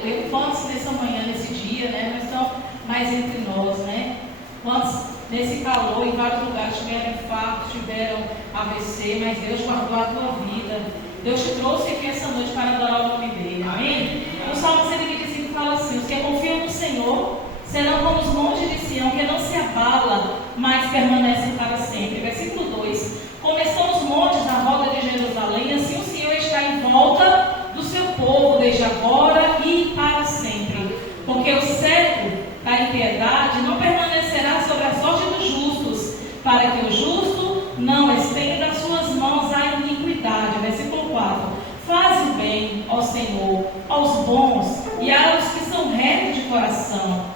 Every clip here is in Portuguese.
aleluia. Quantos nessa manhã, nesse dia, né? Não estão mais entre nós, né? Quantos nesse calor, em vários lugares tiveram infarto, tiveram AVC, mas Deus guardou a tua vida. Deus te trouxe aqui essa noite para adorar o nome dele. Amém? O Salmo 125 fala assim: os que confiam no Senhor serão como os montes de Sião, que não se abala, mas permanecem para sempre. Versículo 2: como estão os montes à roda de Jerusalém, assim o Senhor está em volta do seu povo, desde agora e para sempre. Porque o cetro da impiedade não permanecerá sobre a sorte dos justos, para que o justo não estenda as suas mãos à iniquidade. Versículo 4: faze o bem, ó Senhor, aos bons e aos que são retos de coração.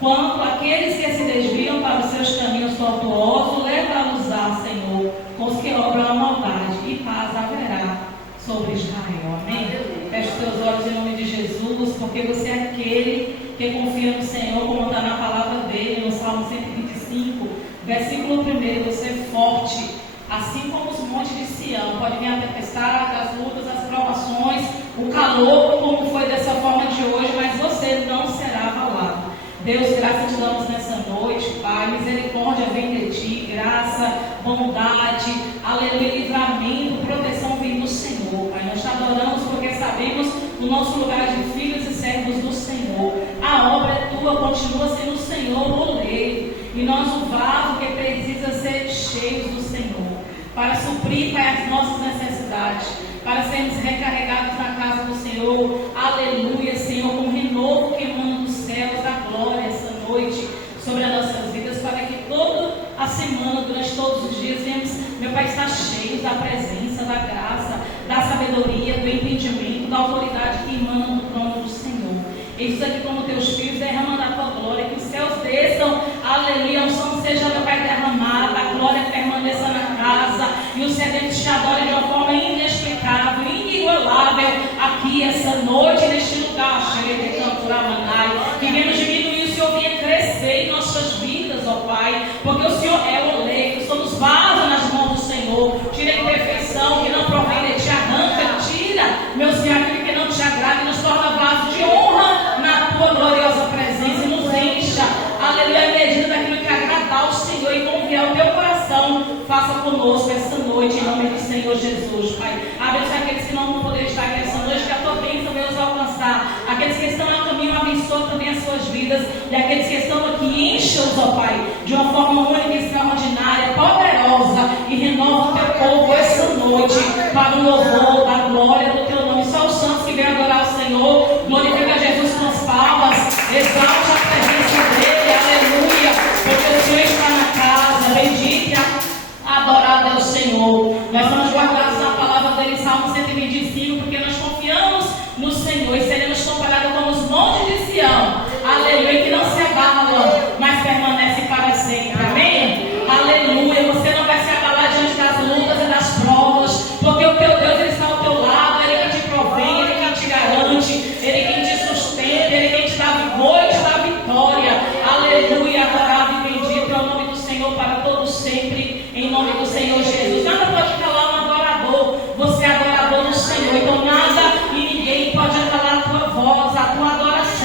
Quanto àqueles que se desviam para os seus caminhos tortuosos, leva-los-á, Senhor, com os que obram a maldade, e paz haverá sobre Israel. Amém? Feche os teus olhos em nome de Jesus, porque você é aquele que confia no Senhor, como está na palavra dele, no Salmo 125, versículo 1. Você é forte, assim como os montes de Sião. Pode vir a tempestade, as lutas, as provações, o calor, como foi dessa forma de hoje, mas você não será abalado. Deus, graça te damos nessa noite, Pai. Misericórdia vem de ti, graça, bondade, aleluia, livramento, proteção vem do Senhor, Pai. Nós te adoramos porque sabemos o nosso lugar de filhos e servos do Senhor. A obra é tua, continua sendo o Senhor o oleiro, e nós o vaso que precisa ser cheios do Senhor, para suprir, Pai, as nossas necessidades, para sermos recarregados na casa do Senhor. Aleluia, Senhor, com renovo que emana dos céus da glória essa noite sobre as nossas vidas, para que toda a semana, durante todos os dias, venhamos, meu Pai, estar cheios da presença, da graça, da sabedoria, do entendimento, da autoridade que emana do trono do Senhor. Eis aqui como teus filhos, derramando a tua glória, que os céus desçam, aleluia, a unção seja, meu Pai, derramada, a glória permaneça na casa, e os sedentos te adorem de uma forma inexplicável, inigualável, aqui essa noite, neste lugar, que venhamos diminuir, o Senhor venha crescer em nossas vidas, ó Pai, porque o Senhor é o oleiro, somos vasos nas mãos do Senhor. Tira a imperfeição que não provém de ti, arranca, tira, meu Senhor, aquilo que não te agrada, e nos torna vasos de honra na tua gloriosa presença, e nos encha, aleluia, a medida daquilo que agradar ao Senhor e confiar o teu coração. Faça conosco essa noite, em nome do Senhor Jesus, Pai. Abençoe aqueles que não vão poder estar aqui essa noite, que a tua bênção venha os alcançar. Aqueles que estão no caminho, abençoa também as suas vidas. E aqueles que estão aqui, encha-os, ó Pai, de uma forma única, extraordinária, poderosa, e renova o teu povo essa noite, para o louvor da glória do teu nome. Só os santos que vêm adorar o Senhor, glorifica Jesus com as palmas, exalte a presença dele, aleluia, porque o Senhor está na casa. Bendita, adorado é o Senhor. Nós vamos guardados na palavra dele, Salmo 125, porque nós confiamos no Senhor e seremos comparados com os montes de Sião, aleluia, que não se abalam, mas permanecem para sempre. Amém? Aleluia. Você não vai se abalar diante das lutas e das provas, porque o teu Deus, ele está ao teu lado, ele quem te provém, ele quem te garante, ele quem te sustenta, ele quem te dá vigor e te dá vitória. Aleluia, adorado e bendito é o nome do Senhor para todos sempre, em nome do Senhor Jesus. Nada pode calar um adorador, você é adorador do Senhor, então nada e ninguém pode calar a tua voz, a tua adoração.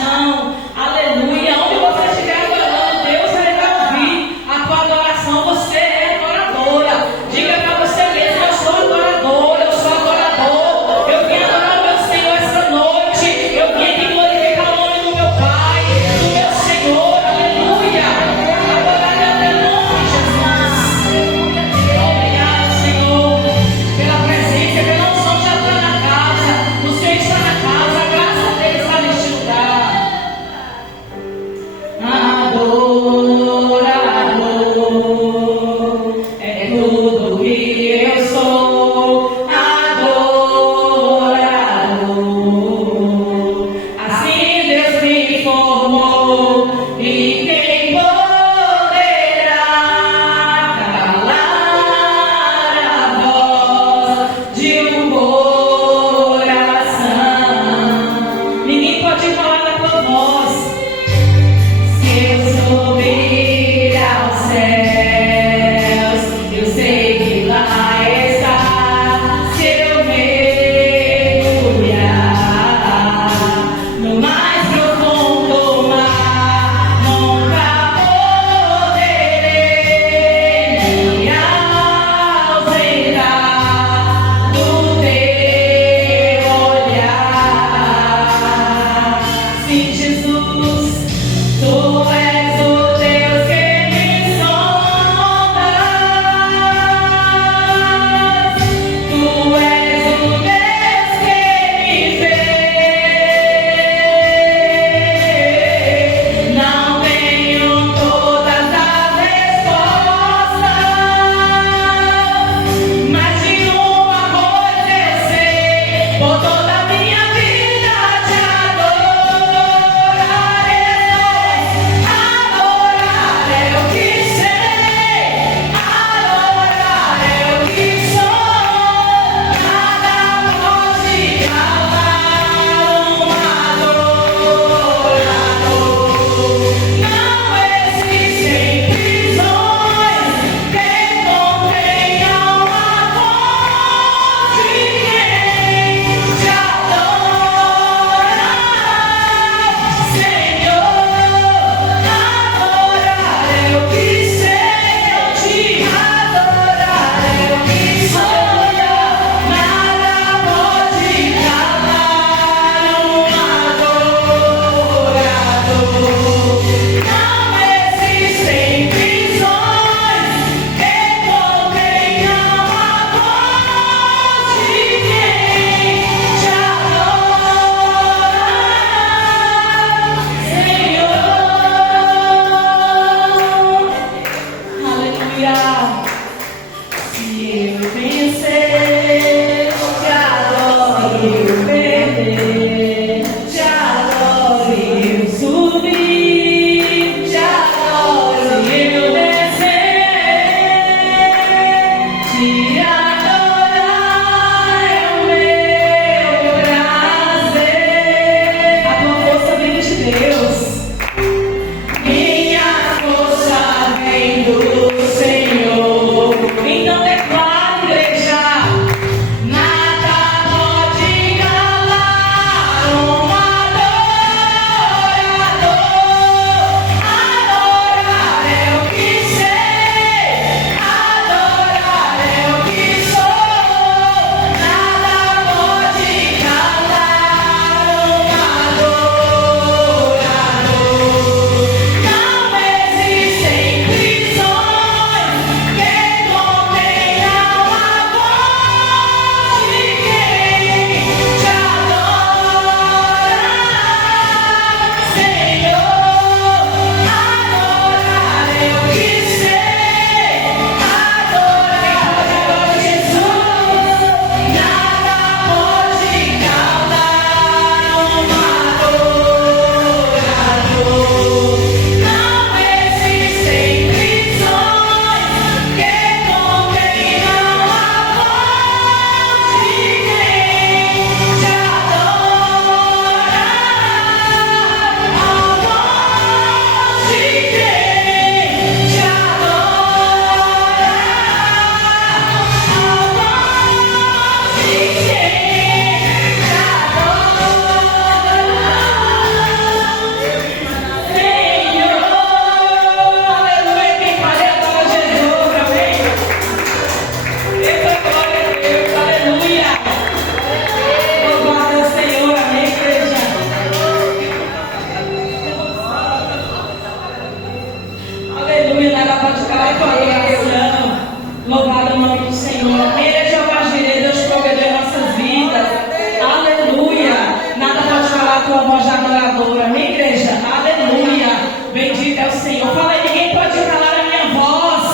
tua voz de adoradora. Amém, igreja? Aleluia. Bendito é o Senhor. Fala aí, ninguém pode calar a minha voz.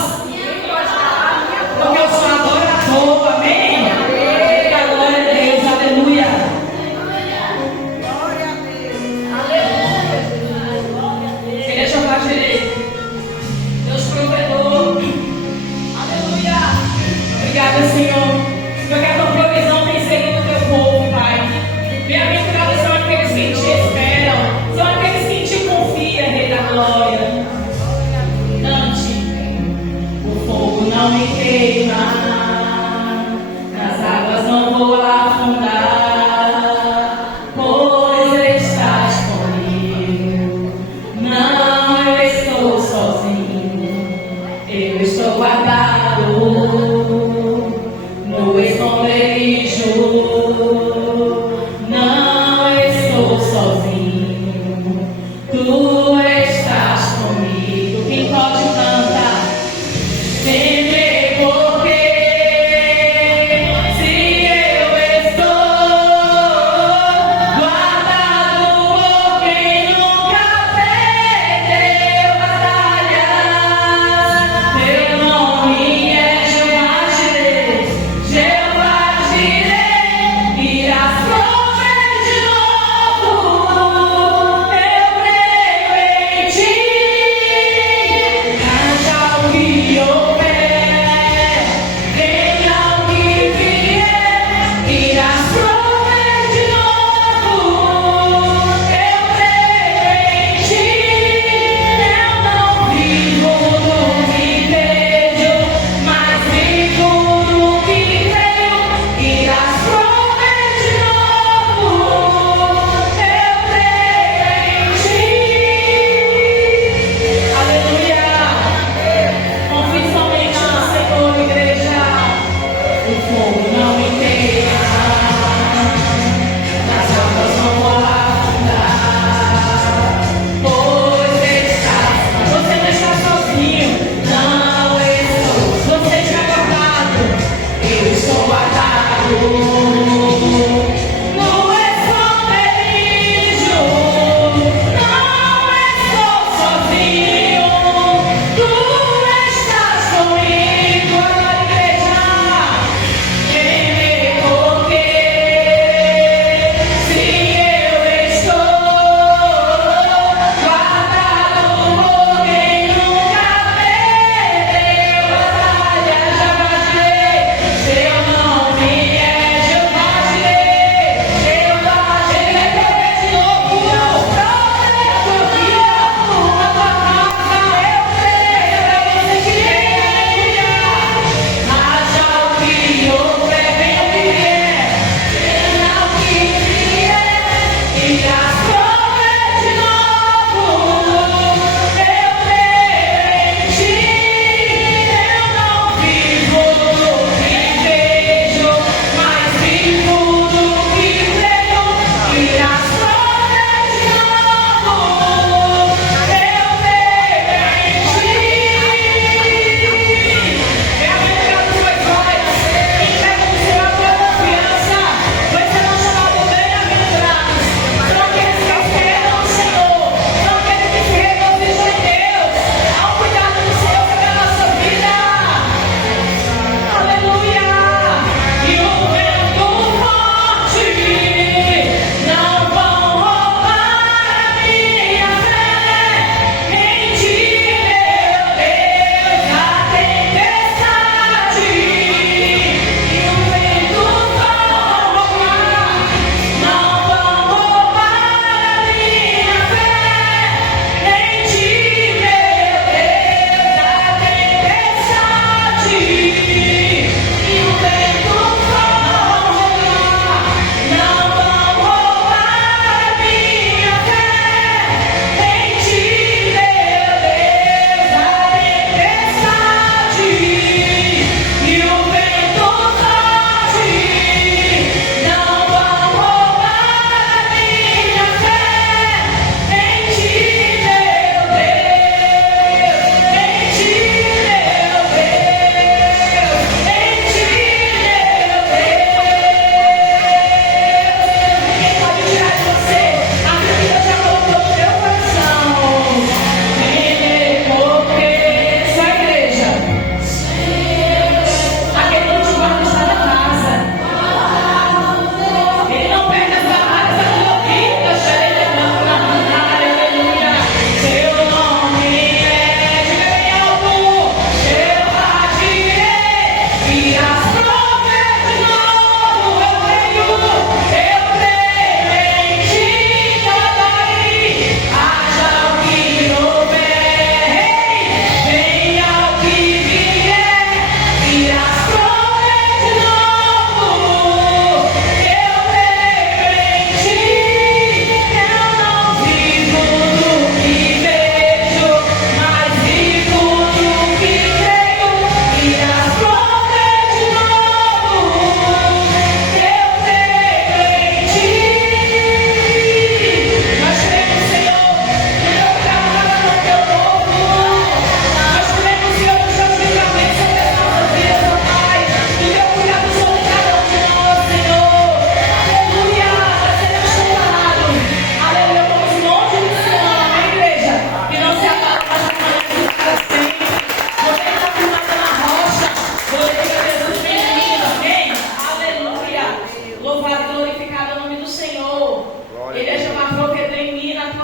Porque eu sou adorador. Amém? Glória a Deus. Aleluia. Glória a Deus. Aleluia. Igreja Bajerê. Deus provedor. Aleluia. Obrigada, Senhor. Porque a tua provisão tem seguido o teu povo, Pai. Bem-aventurados são aqueles que te esperam. São aqueles que te confiam, Rei da Glória. Cante. O fogo não me queima. Nas águas não vou afundar. Pois estás comigo. Não, eu estou sozinho. Eu estou guardado no esconderijo. Não estou sozinho. Tu estás comigo. Quem pode cantar? Temer porque se eu estou guardado por quem nunca perdeu batalhas. Teu nome é Jeová Jireh, Jeová Jireh, irás prover de novo.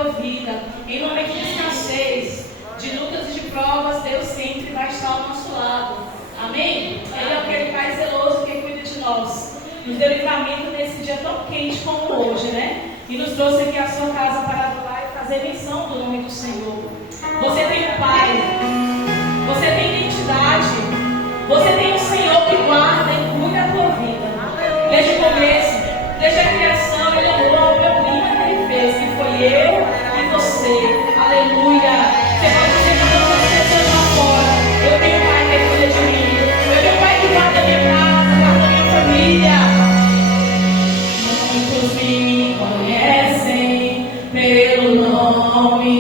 tua vida. Em momento de escassez, de lutas e de provas, Deus sempre vai estar ao nosso lado. Amém? Ele é aquele Pai zeloso que cuida de nós. Nos deu livramento nesse dia tão quente como hoje, né? E nos trouxe aqui à sua casa para adorar e fazer menção do nome do Senhor. Você tem um Pai. Você tem identidade. Você tem um Senhor que guarda e cuida da tua vida. Desde o começo, desde a criação, Ele amou a obra-prima que Ele fez, que foi eu e você. Aleluia. Você pode dizer para todas as pessoas lá fora: eu tenho um Pai que cuida de mim. Eu tenho um Pai que guarda a minha casa, guarda a minha família. Muitos me conhecem pelo nome.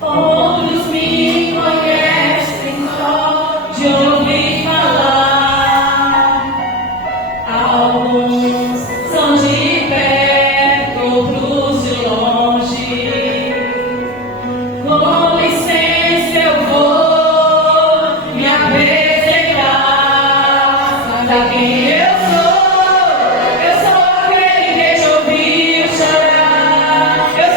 Outros me conhecem só de ouvir falar. Alguns são de perto, outros de longe. Com licença eu vou me apresentar. Sabe quem eu sou? Eu sou aquele que te ouviu chorar. Eu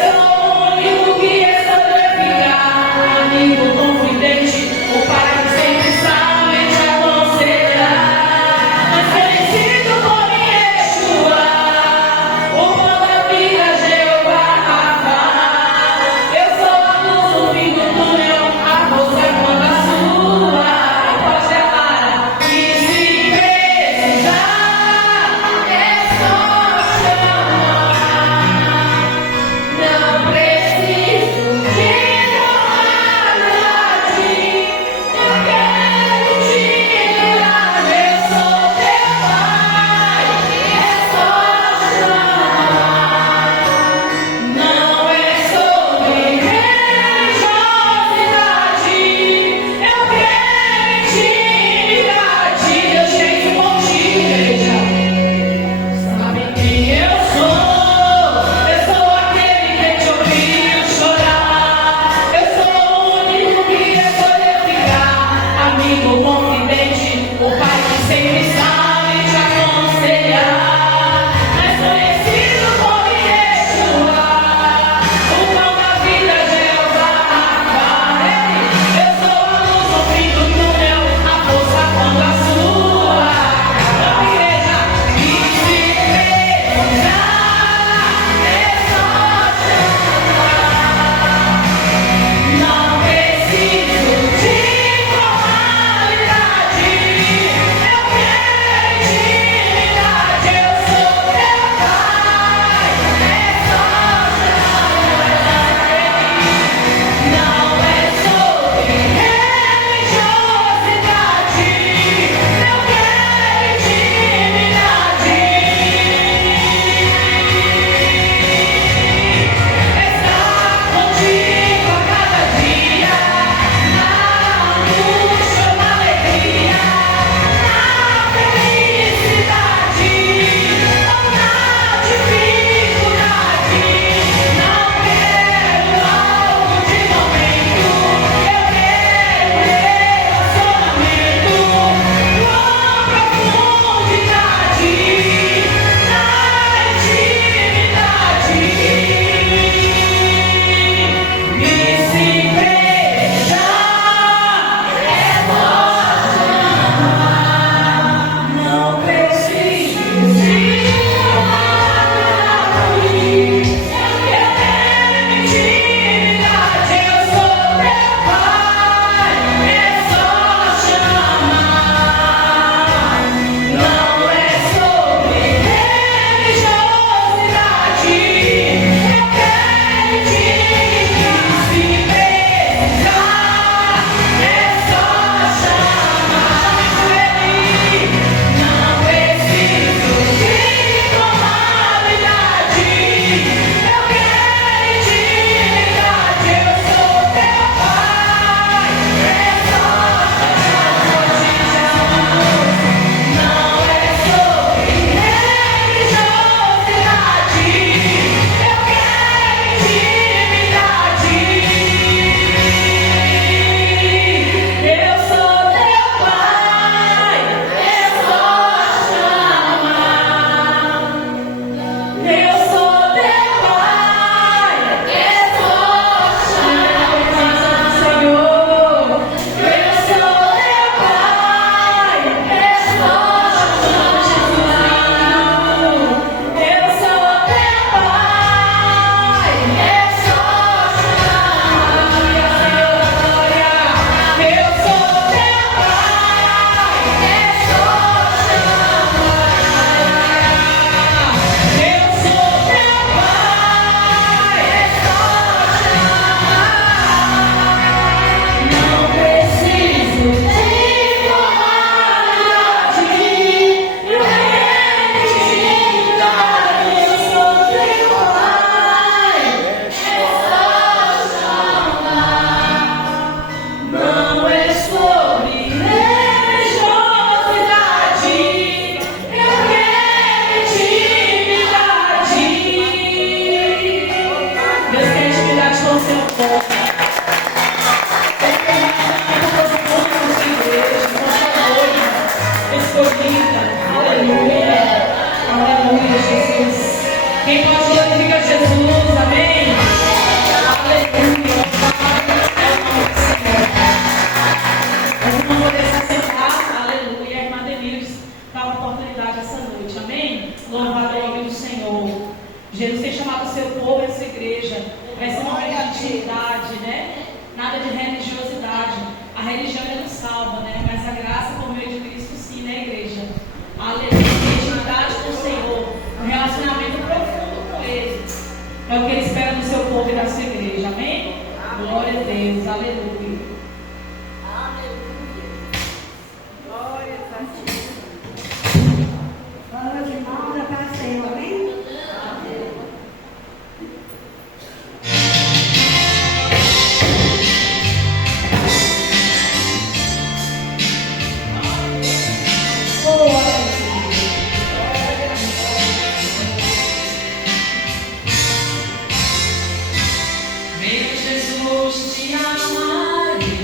tem chamado o seu povo, essa igreja, para esse momento de intimidade, né? Nada de religiosidade. A religião não salva, né? Mas a graça por meio de Cristo sim, né, igreja? Aleluia. Intimidade com o Senhor, um relacionamento profundo com Ele. É o que Ele espera do seu povo e da sua igreja, amém? Glória a Deus, aleluia. Aleluia. Glória a Deus. Fala de mal da paz do Senhor, amém? Meu Jesus te amarei.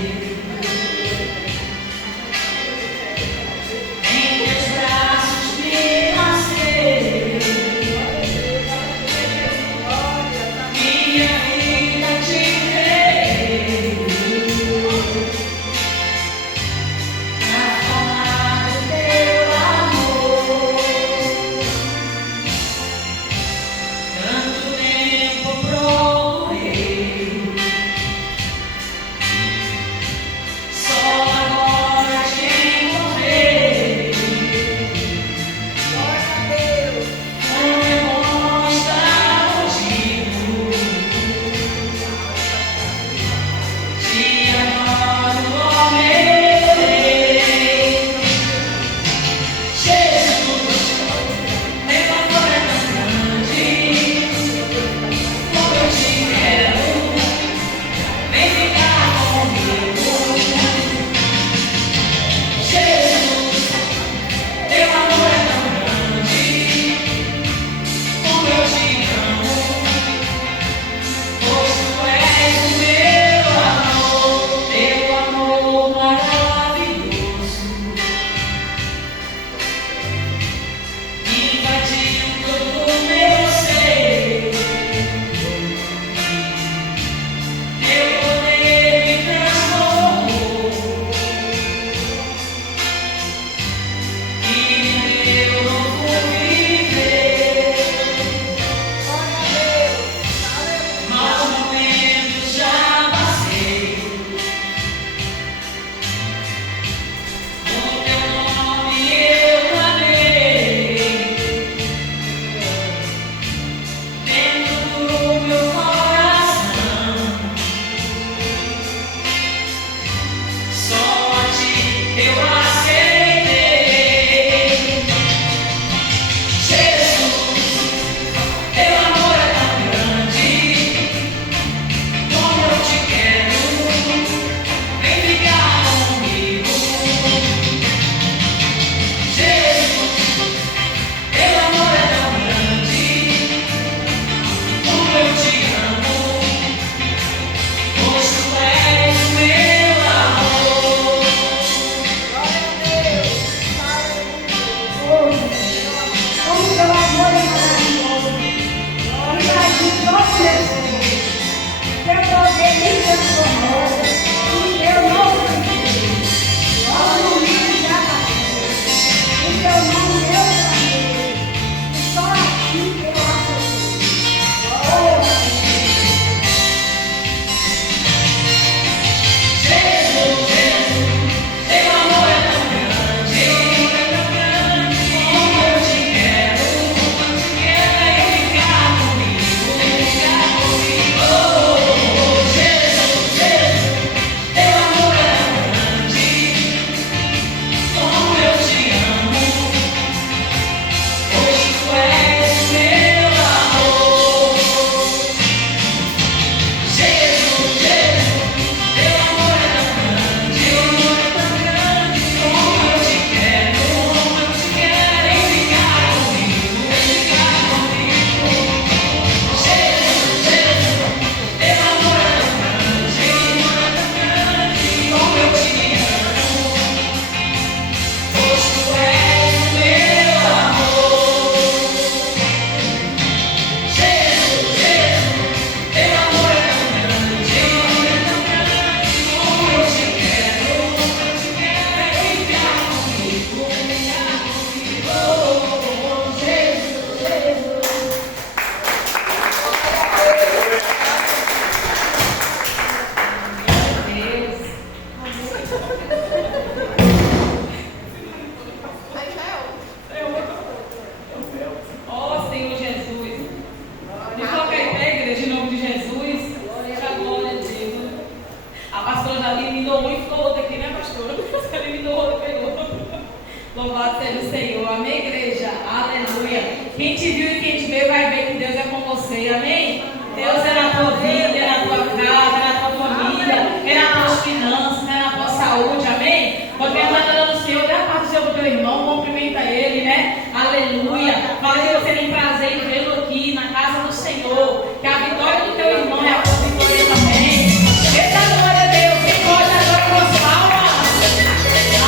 Louvado seja o Senhor. Amém, igreja? Aleluia. Quem te viu e quem te vê vai ver que Deus é com você. Amém? Deus é na tua vida, é na tua casa, é na tua família, é nas tuas finanças, é na tua saúde. Amém? Quando eu estou adorando o Senhor, dê a paz do Senhor para o teu irmão, cumprimenta ele, né? Aleluia. Fala que você tem prazer em vê-lo aqui na casa do Senhor. Que a vitória do teu irmão é a tua vitória também. Eita glória a Deus. Quem pode agora com as palmas?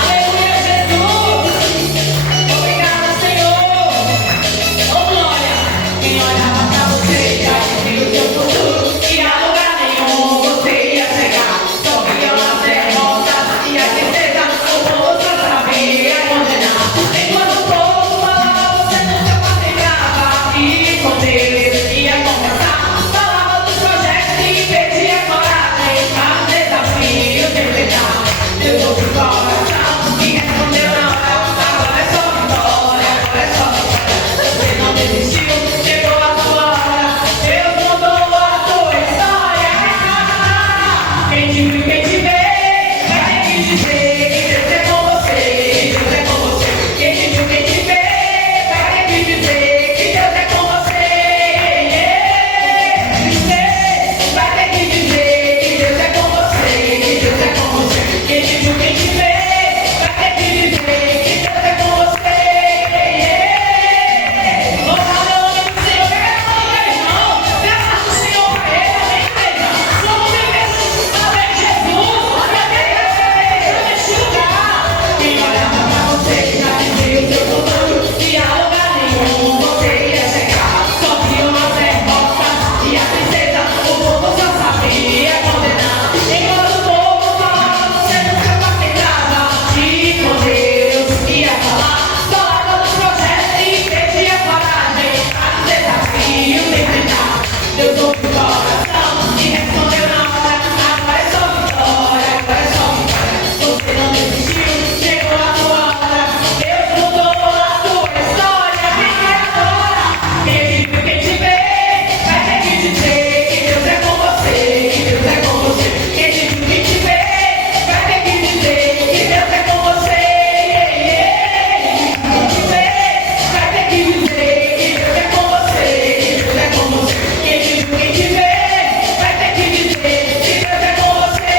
Aleluia, Jesus. Obrigada, Senhor. Oh, glória. Quem olhava para você já viu o seu futuro. E a lugar nenhum você ia chegar. Só viam as derrotas e a tristeza. O povo só sabia condenar. Enquanto o povo falava, você nunca partilhava. E com Deus ia conversar. Falava dos projetos e perdia a coragem. A desafio de enfrentar. Deus ouviu o coração e respondeu na hora. Agora é só vitória, agora é só vitória. Você não desistiu, chegou a tua hora. Deus mudou a tua história. Quem te viu, quem te vê, vai ter que dizer que Deus é com você, que Deus é com você. Quem te viu, quem te vê, vai ter que dizer que Deus é com você. Você vai ter que dizer que Deus é com você, que Deus é com você. Quem te viu, quem te vê, vai ter que dizer que Deus é com você. Louvado é o nome do Senhor. Pega a mão do teu irmão, dê a paz do Senhor para ele, amém, igreja? Somos igrejas, amém, Jesus. Neste lugar, quem olhava para você já viveu o seu futuro. E a lugar nenhum você ia chegar. Só viam as derrotas e a tristeza. O povo só sabia condenar. Enquanto o povo falava, você nunca partilhava. E com Deus ia falar. Falava dos projetos e perdia a coragem. A desafio de enfrentar. Deus ouviu o coração e respondeu na hora. Agora é só vitória, agora é só vitória. Você não desistiu, chegou a tua hora. Deus mudou a tua história. Vem agora. Quem te viu, quem te vê, vai ter que dizer que Deus é com você, que Deus é com você. Quem te viu, quem te vê, vai ter que dizer que Deus é com você. Quem te vê, vai ter que dizer que Deus é com você, que Deus é com você. Quem te viu, quem te vê, vai ter que dizer que Deus é com você.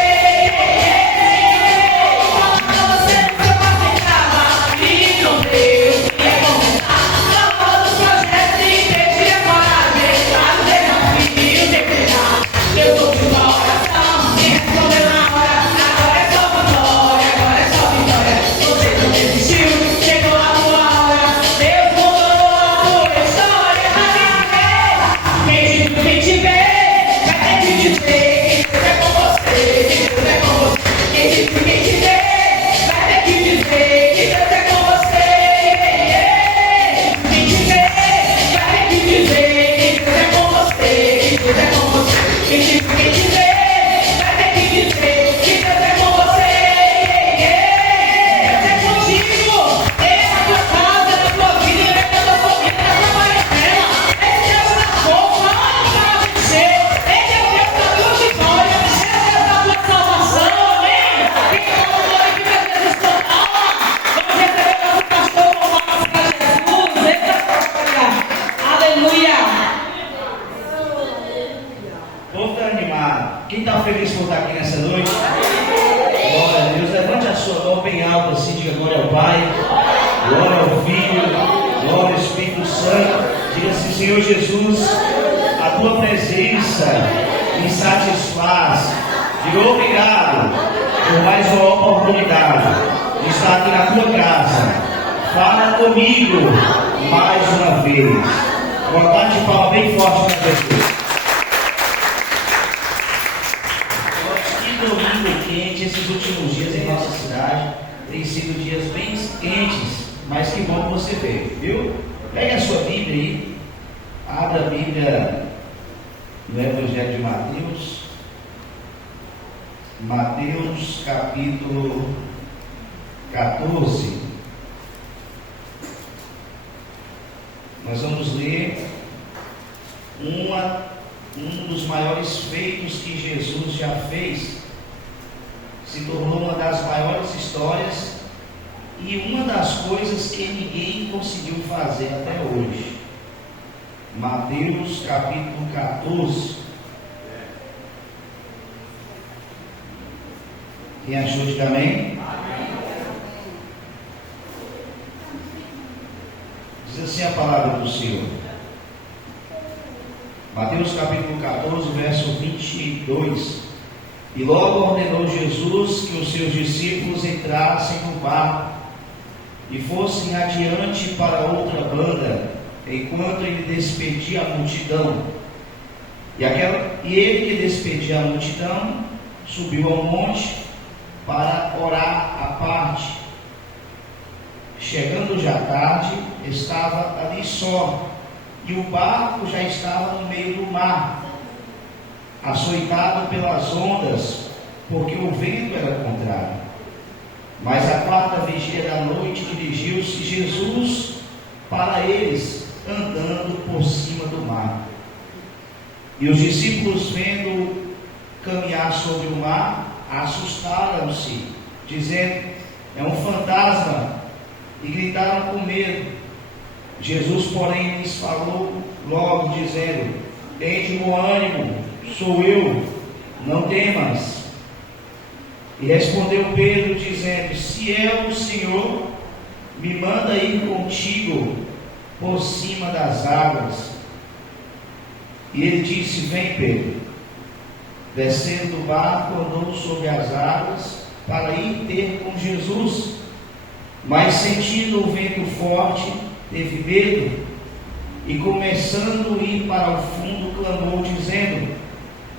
Falava, você nunca partilhava. E com Deus ia conversar. Falava dos projetos e perdia a coragem. A desafio de enfrentar. Deus ouviu o coração e respondeu na hora. Agora é só vitória, agora é só vitória. Você não desistiu, chegou a tua hora. Deus mudou a tua história. Quem te viu, quem te vê, vai ter que dizer que Deus é com você, que Deus é com você. Quem te viu, quem te vê, vai ter que dizer que Deus é com você. Quem te vê, vai ter que dizer que Deus é com você, que Deus é com você. Quem te viu, quem te vê, vai ter que dizer que Deus é com você. Deus é contigo, é na tua casa, na tua vida, é na tua família, na tua parentela. É Deus na boca, olha para vencer. É Deus da tua vitória, é Deus da tua salvação, amém? Quem está no glória que vai Jesus total, vamos receber o nosso pastor com palmas para Jesus. Eita glória, aleluia. O povo está animado. Quem está feliz por estar aqui nessa noite? Glória a Deus. Levante a sua mão bem alta assim, diga glória ao Pai, glória ao Filho, glória ao Espírito Santo. Diga assim, Senhor Jesus, a tua presença me satisfaz. Diga obrigado por mais uma oportunidade de estar aqui na tua casa. Fala comigo mais uma vez. Boa de palma bem forte para Jesus. Que domingo quente, esses últimos dias em nossa cidade têm sido dias bem quentes, mas que bom que você veio, viu? Pegue a sua Bíblia aí, abra a Bíblia no Evangelho de Mateus, Mateus capítulo 14. Nós vamos ler um dos maiores feitos que Jesus já fez. Se tornou uma das maiores histórias e uma das coisas que ninguém conseguiu fazer até hoje. Mateus capítulo 14. Quem achou, diga amém? Diz assim a palavra do Senhor. Mateus capítulo 14, verso 22. E logo ordenou Jesus que os seus discípulos entrassem no barco e fossem adiante para outra banda, enquanto ele despedia a multidão. E ele que despedia a multidão subiu ao monte para orar à parte. Chegando já tarde, estava ali só, e o barco já estava no meio do mar, açoitado pelas ondas, porque o vento era contrário. Mas à quarta vigília da noite dirigiu-se Jesus para eles, andando por cima do mar. E os discípulos, vendo caminhar sobre o mar, assustaram-se, dizendo: é um fantasma, e gritaram com medo. Jesus, porém, lhes falou logo, dizendo: tende bom ânimo, sou eu, não temas. E respondeu Pedro, dizendo: se é o Senhor, me manda ir contigo por cima das águas. E ele disse: vem, Pedro. Descendo do barco, andou sobre as águas para ir ter com Jesus. Mas sentindo o vento forte, teve medo, e começando a ir para o fundo, clamou, dizendo: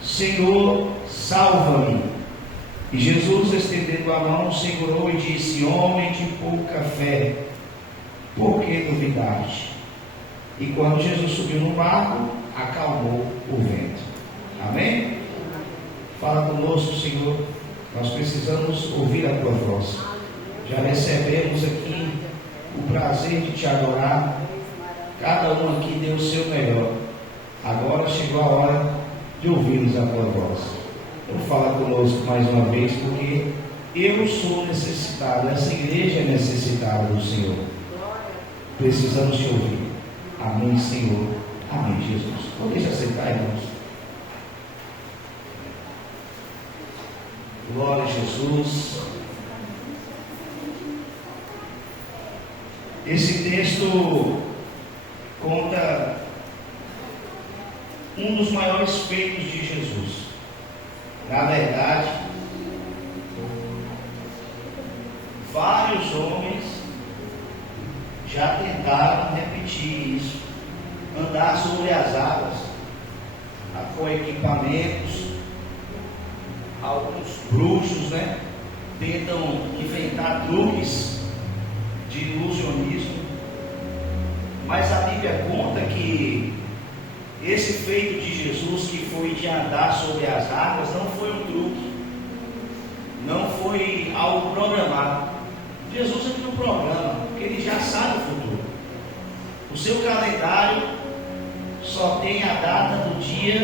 Senhor, salva-me. E Jesus, estendendo a mão, segurou e disse: homem de pouca fé, por que duvidaste? E quando Jesus subiu no barco, acalmou o vento. Amém? Fala conosco, Senhor. Nós precisamos ouvir a tua voz. Já recebemos aqui o prazer de te adorar. Cada um aqui deu o seu melhor. Agora chegou a hora de ouvirmos a tua voz. Então fala conosco mais uma vez, porque eu sou necessitado, essa igreja é necessitada do Senhor. Precisamos te ouvir. Amém, Senhor. Amém, Jesus. Vamos aceitar, irmãos. Glória a Jesus. Esse texto conta um dos maiores feitos de Jesus. Na verdade, vários homens já tentaram repetir isso, andar sobre as águas, com equipamentos. Alguns bruxos, tentam inventar truques de ilusionismo, mas a Bíblia conta que esse feito de Jesus, que foi de andar sobre as águas, não foi um truque, não foi algo programado. Jesus não programa, porque ele já sabe o futuro. O seu calendário só tem a data do dia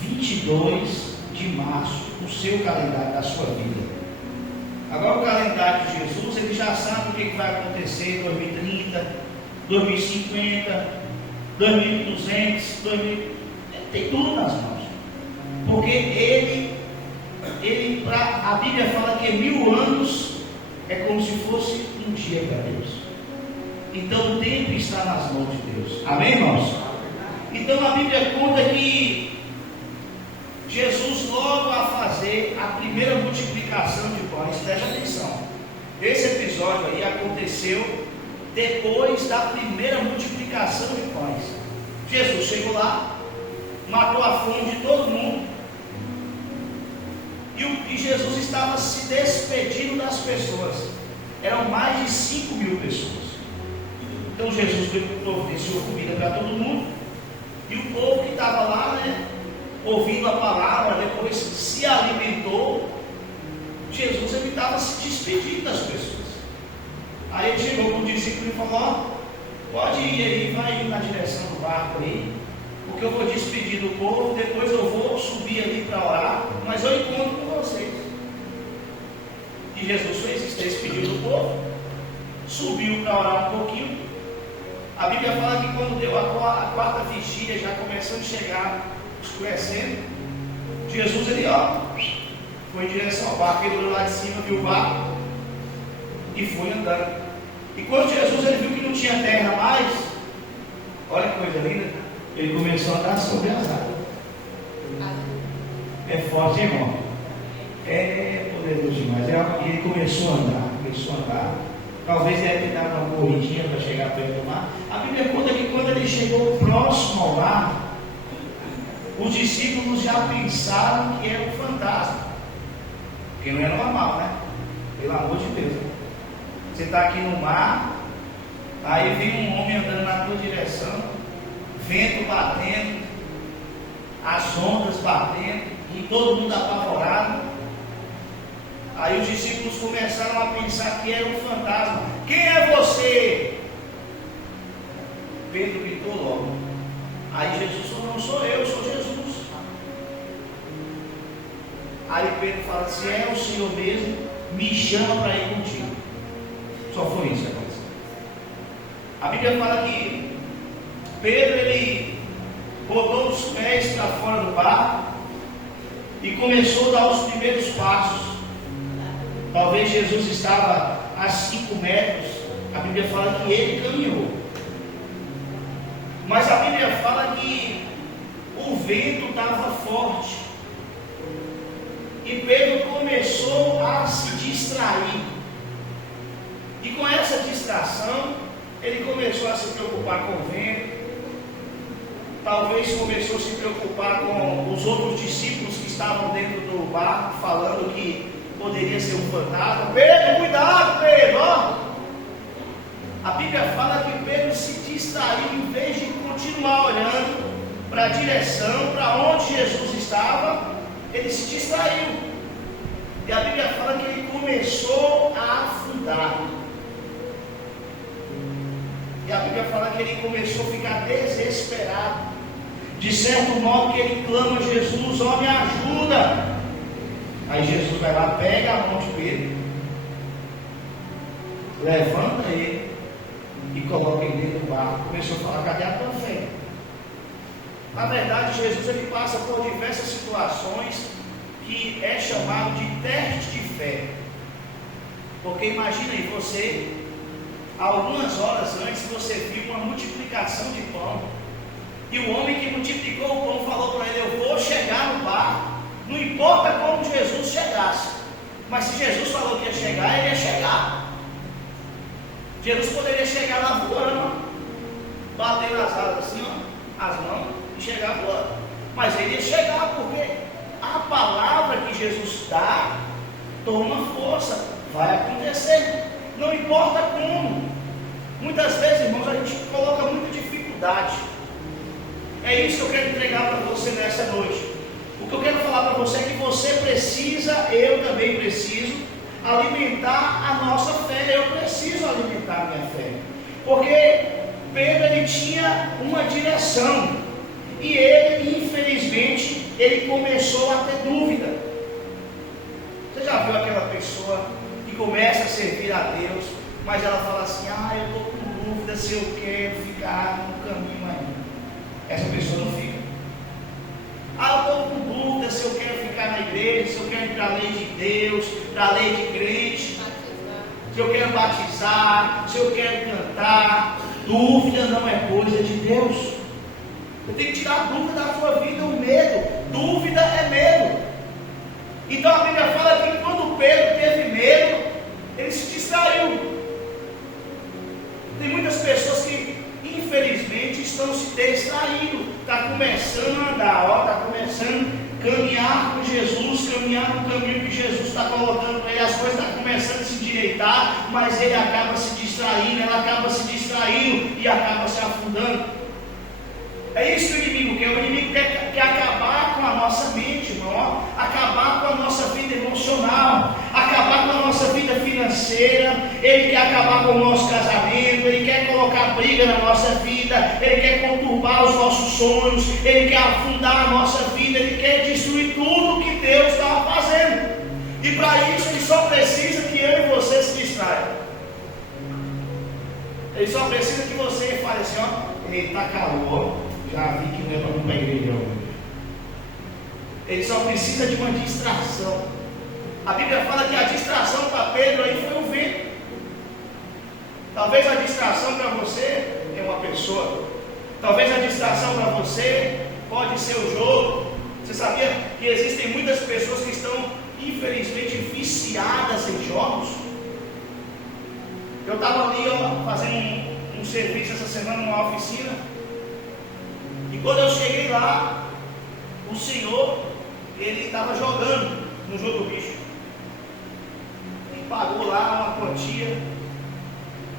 22 de março, o seu calendário da sua vida. Agora o calendário de Jesus, ele já sabe o que vai acontecer em 2030, 2050, 2200, 2000, tem tudo nas mãos. Porque a Bíblia fala que 1000 anos é como se fosse um dia para Deus. Então o tempo está nas mãos de Deus. Amém, irmãos? Então a Bíblia conta que Jesus, logo a fazer a primeira multiplicação de pães, preste atenção, esse episódio aí aconteceu depois da primeira multiplicação de pães. Jesus chegou lá, matou a fome de todo mundo, e Jesus estava se despedindo das pessoas. Eram mais de 5.000 pessoas. Então Jesus providenciou comida para todo mundo, e o povo que estava lá, ouvindo a palavra, depois se alimentou. Jesus, ele estava se despedindo das pessoas. Aí ele chegou para o discípulo e falou: pode ir aí, vai na direção do barco aí, porque eu vou despedir do povo, depois eu vou subir ali para orar, mas eu encontro com vocês. E Jesus fez isso, despediu do povo, subiu para orar um pouquinho. A Bíblia fala que quando deu a quarta vigília, já começando a chegar, escurecendo, Jesus, ele foi em direção ao barco. Ele olhou lá de cima, viu o barco e foi andando. E quando Jesus ele viu que não tinha terra mais, olha que coisa linda, ele começou a andar sobre as águas. É forte, irmão. É poderoso demais. E ele começou a andar. Talvez deve ter dado uma corridinha para chegar perto do mar. A Bíblia conta que quando ele chegou próximo ao mar, os discípulos já pensaram que era um fantasma. Porque não é normal, né? Pelo amor de Deus. Você está aqui no mar, aí vem um homem andando na tua direção, vento batendo, as ondas batendo, e todo mundo apavorado. Aí os discípulos começaram a pensar que era um fantasma. Quem é você? Pedro gritou logo. Aí Jesus falou: não sou eu, sou Jesus. Aí Pedro fala: se é o Senhor mesmo, me chama para ir contigo. Só foi isso que aconteceu. A Bíblia fala que Pedro ele botou os pés para fora do barco e começou a dar os primeiros passos. Talvez Jesus estava a 5 metros. A Bíblia fala que ele caminhou. Mas a Bíblia fala que o vento estava forte. E Pedro começou a se distrair. E com essa distração, ele começou a se preocupar com o vento. Talvez começou a se preocupar com os outros discípulos que estavam dentro do barco, falando que poderia ser um fantasma. Pedro, cuidado, Pedro! A Bíblia fala que Pedro se distraiu, em vez de continuar olhando para a direção, para onde Jesus estava, ele se distraiu. E a Bíblia fala que ele começou a afundar. E a Bíblia fala que ele começou a ficar desesperado. De certo modo que ele clama: Jesus, ó, me ajuda. Aí Jesus vai lá, pega a mão de Pedro, levanta ele e coloca ele dentro do barco. Começou a falar: cadê a tua fé? Na verdade, Jesus ele passa por diversas situações que é chamado de teste de fé. Porque imagina aí, você, algumas horas antes, você viu uma multiplicação de pão, e o homem que multiplicou o pão falou para ele: eu vou chegar no barco. Não importa como Jesus chegasse, mas se Jesus falou que ia chegar, ele ia chegar. Jesus poderia chegar lá voando, bater nas asas assim, ó, as mãos, e chegar voando. Mas ele ia chegar, porque a palavra que Jesus dá toma força, vai acontecer. Não importa como. Muitas vezes, irmãos, a gente coloca muita dificuldade. É isso que eu quero entregar para você nessa noite. O que eu quero falar para você é que você precisa, eu também preciso, alimentar a nossa fé. Eu preciso alimentar a minha fé. Porque Pedro ele tinha uma direção. E ele, infelizmente, ele começou a ter dúvida. Você já viu aquela pessoa que começa a servir a Deus, mas ela fala assim: eu estou com dúvida se eu quero ficar no caminho ainda. Essa pessoa não fica. Eu estou com dúvida se eu quero ficar na igreja, se eu quero ir para a lei de Deus, para a lei de crente, se eu quero batizar, se eu quero cantar. Dúvida não é coisa de Deus. Você tem que tirar a dúvida da sua vida, o medo. Dúvida é medo. Então a Bíblia fala que quando Pedro teve medo, ele se distraiu. Tem muitas pessoas que infelizmente estão se distraindo. Está começando a andar, está começando a caminhar com Jesus, caminhar no caminho que Jesus está colocando para ele. As coisas estão começando a se endireitar, mas ele acaba se distraindo, ela acaba se distraindo e acaba se afundando. É isso que o inimigo quer. O inimigo quer acabar com a nossa mente, irmão. Acabar com a nossa vida emocional, acabar com a nossa vida financeira. Ele quer acabar com o nosso casamento, ele quer colocar briga na nossa vida, ele quer conturbar os nossos sonhos, ele quer afundar a nossa vida, ele quer destruir tudo que Deus estava fazendo. E para isso ele só precisa que eu e você se distraiam. só precisa que você fale assim, ó, está calor, já vi que não é para ir para a igreja hoje. Ele só precisa de uma distração. A Bíblia fala que a distração para Pedro aí foi o vento. Talvez a distração para você é uma pessoa. Talvez a distração para você pode ser o jogo. Você sabia que existem muitas pessoas que estão, infelizmente, viciadas em jogos? Eu estava ali fazendo um serviço essa semana numa oficina. E quando eu cheguei lá, o senhor, ele estava jogando no jogo do bicho. E pagou lá uma quantia.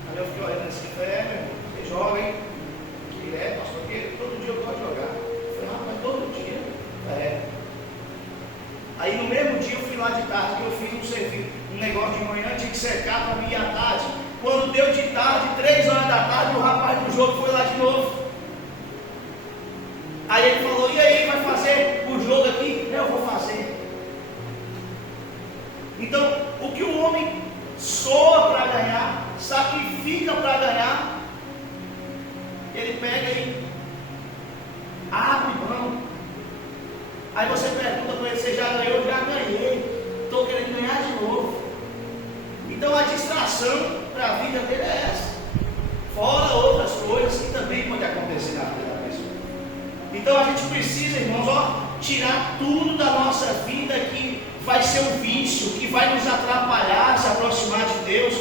Aí eu fiquei olhando assim, falei, meu irmão, você joga, hein? Ele pastor, porque todo dia eu gosto de jogar. Eu falei, mas todo dia? Aí no mesmo dia eu fui lá de tarde, que eu fiz um negócio de manhã, tinha que secar para mim ir à tarde. Quando deu de tarde, 3 horas da tarde, o rapaz do jogo foi lá de novo. Aí ele falou, e aí, vai fazer o jogo aqui? Eu vou fazer. Então, o que o homem soa para ganhar, sacrifica para ganhar, ele pega e abre mão. Aí você pergunta para ele, você já ganhou? Já ganhei, estou querendo ganhar de novo. Então a distração para a vida dele é essa. Fora outras coisas que também pode acontecer na vida da pessoa. Então a gente precisa, irmãos, tirar tudo da nossa vida que vai ser um vício, que vai nos atrapalhar, se aproximar de Deus.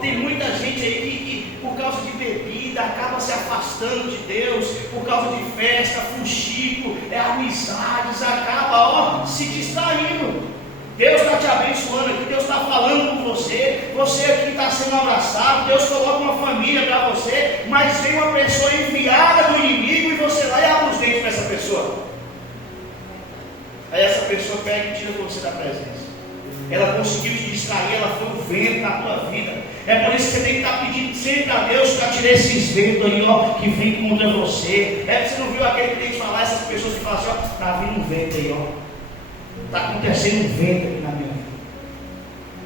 Tem muita gente aí que por causa de bebida acaba se afastando de Deus, por causa de festa, fuxico, amizades, acaba se distraindo. Deus está te abençoando aqui, Deus está falando com você, você aqui está sendo abraçado, Deus coloca uma família para você, mas vem uma pessoa enviada do inimigo e você vai e abre os dentes para essa pessoa. Aí essa pessoa pega e tira você da presença. Ela conseguiu te distrair, ela foi um vento na tua vida. É por isso que você tem que estar pedindo sempre a Deus para tirar esses ventos aí, que vem contra você. Você não viu aquele que tem que falar, essas pessoas que falam assim, está vindo um vento aí, está acontecendo um vento aqui na minha vida.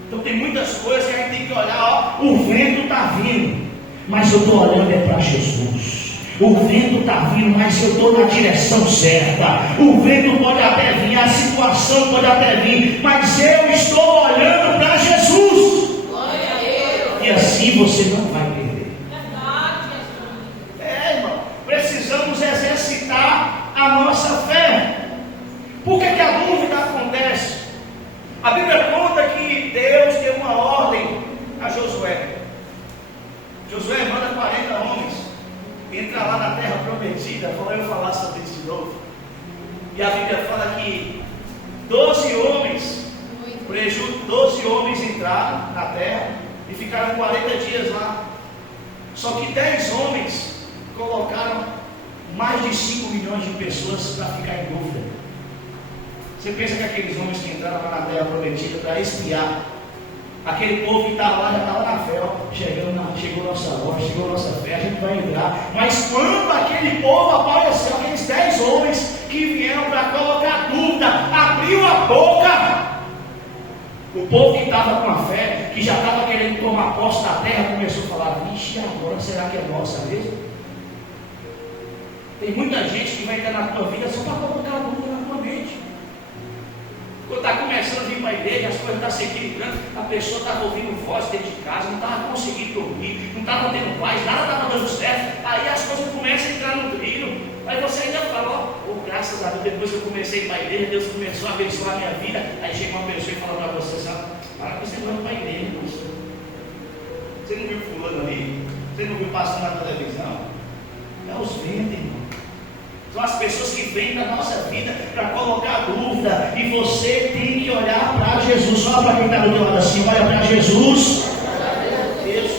Então tem muitas coisas que a gente tem que olhar, o vento está vindo, mas eu estou olhando para Jesus. O vento está vindo, mas eu estou na direção certa. O vento pode até vir, a situação pode até vir, mas eu estou olhando para Jesus. Glória a Deus. E assim você não vai perder. Irmão, precisamos exercitar a nossa fé. Por que a dúvida acontece? A Bíblia conta que Deus deu uma ordem a Josué. Josué manda 40 homens entrar lá na terra prometida. Eu vou falar sobre isso de novo. E a Bíblia fala que 12 homens entraram na terra e ficaram 40 dias lá. Só que 10 homens colocaram mais de 5 milhões de pessoas para ficar em dúvida. Você pensa que aqueles homens que entraram lá na terra prometida para espiar, aquele povo que estava lá já estava na fé, chegou nossa hora, chegou nossa fé, a gente vai entrar. Mas quando aquele povo apareceu, aqueles 10 homens que vieram para colocar dúvida, abriu a boca, o povo que estava com a fé, que já estava querendo tomar posse da terra, começou a falar, vixe, agora será que é nossa mesmo? Tem muita gente que vai entrar na tua vida só para colocar dúvida na tua mente. Quando está começando a vir para a igreja, as coisas estão se equilibrando, a pessoa estava ouvindo voz dentro de casa, não estava conseguindo dormir, não estava tendo paz, nada estava dando certo, aí as coisas começam a entrar no trilho, aí você ainda fala, graças a Deus, depois que eu comecei a ir para a igreja, Deus começou a abençoar a minha vida, aí chega uma pessoa e fala para você, sabe, para que você não vai para a igreja, você não viu fulano ali, você não viu passando na televisão, é os ventos, irmão. São as pessoas que vêm na nossa vida para colocar dúvida. E você tem que olhar para Jesus. Olha para quem está do teu lado assim, olha para Jesus. Deus.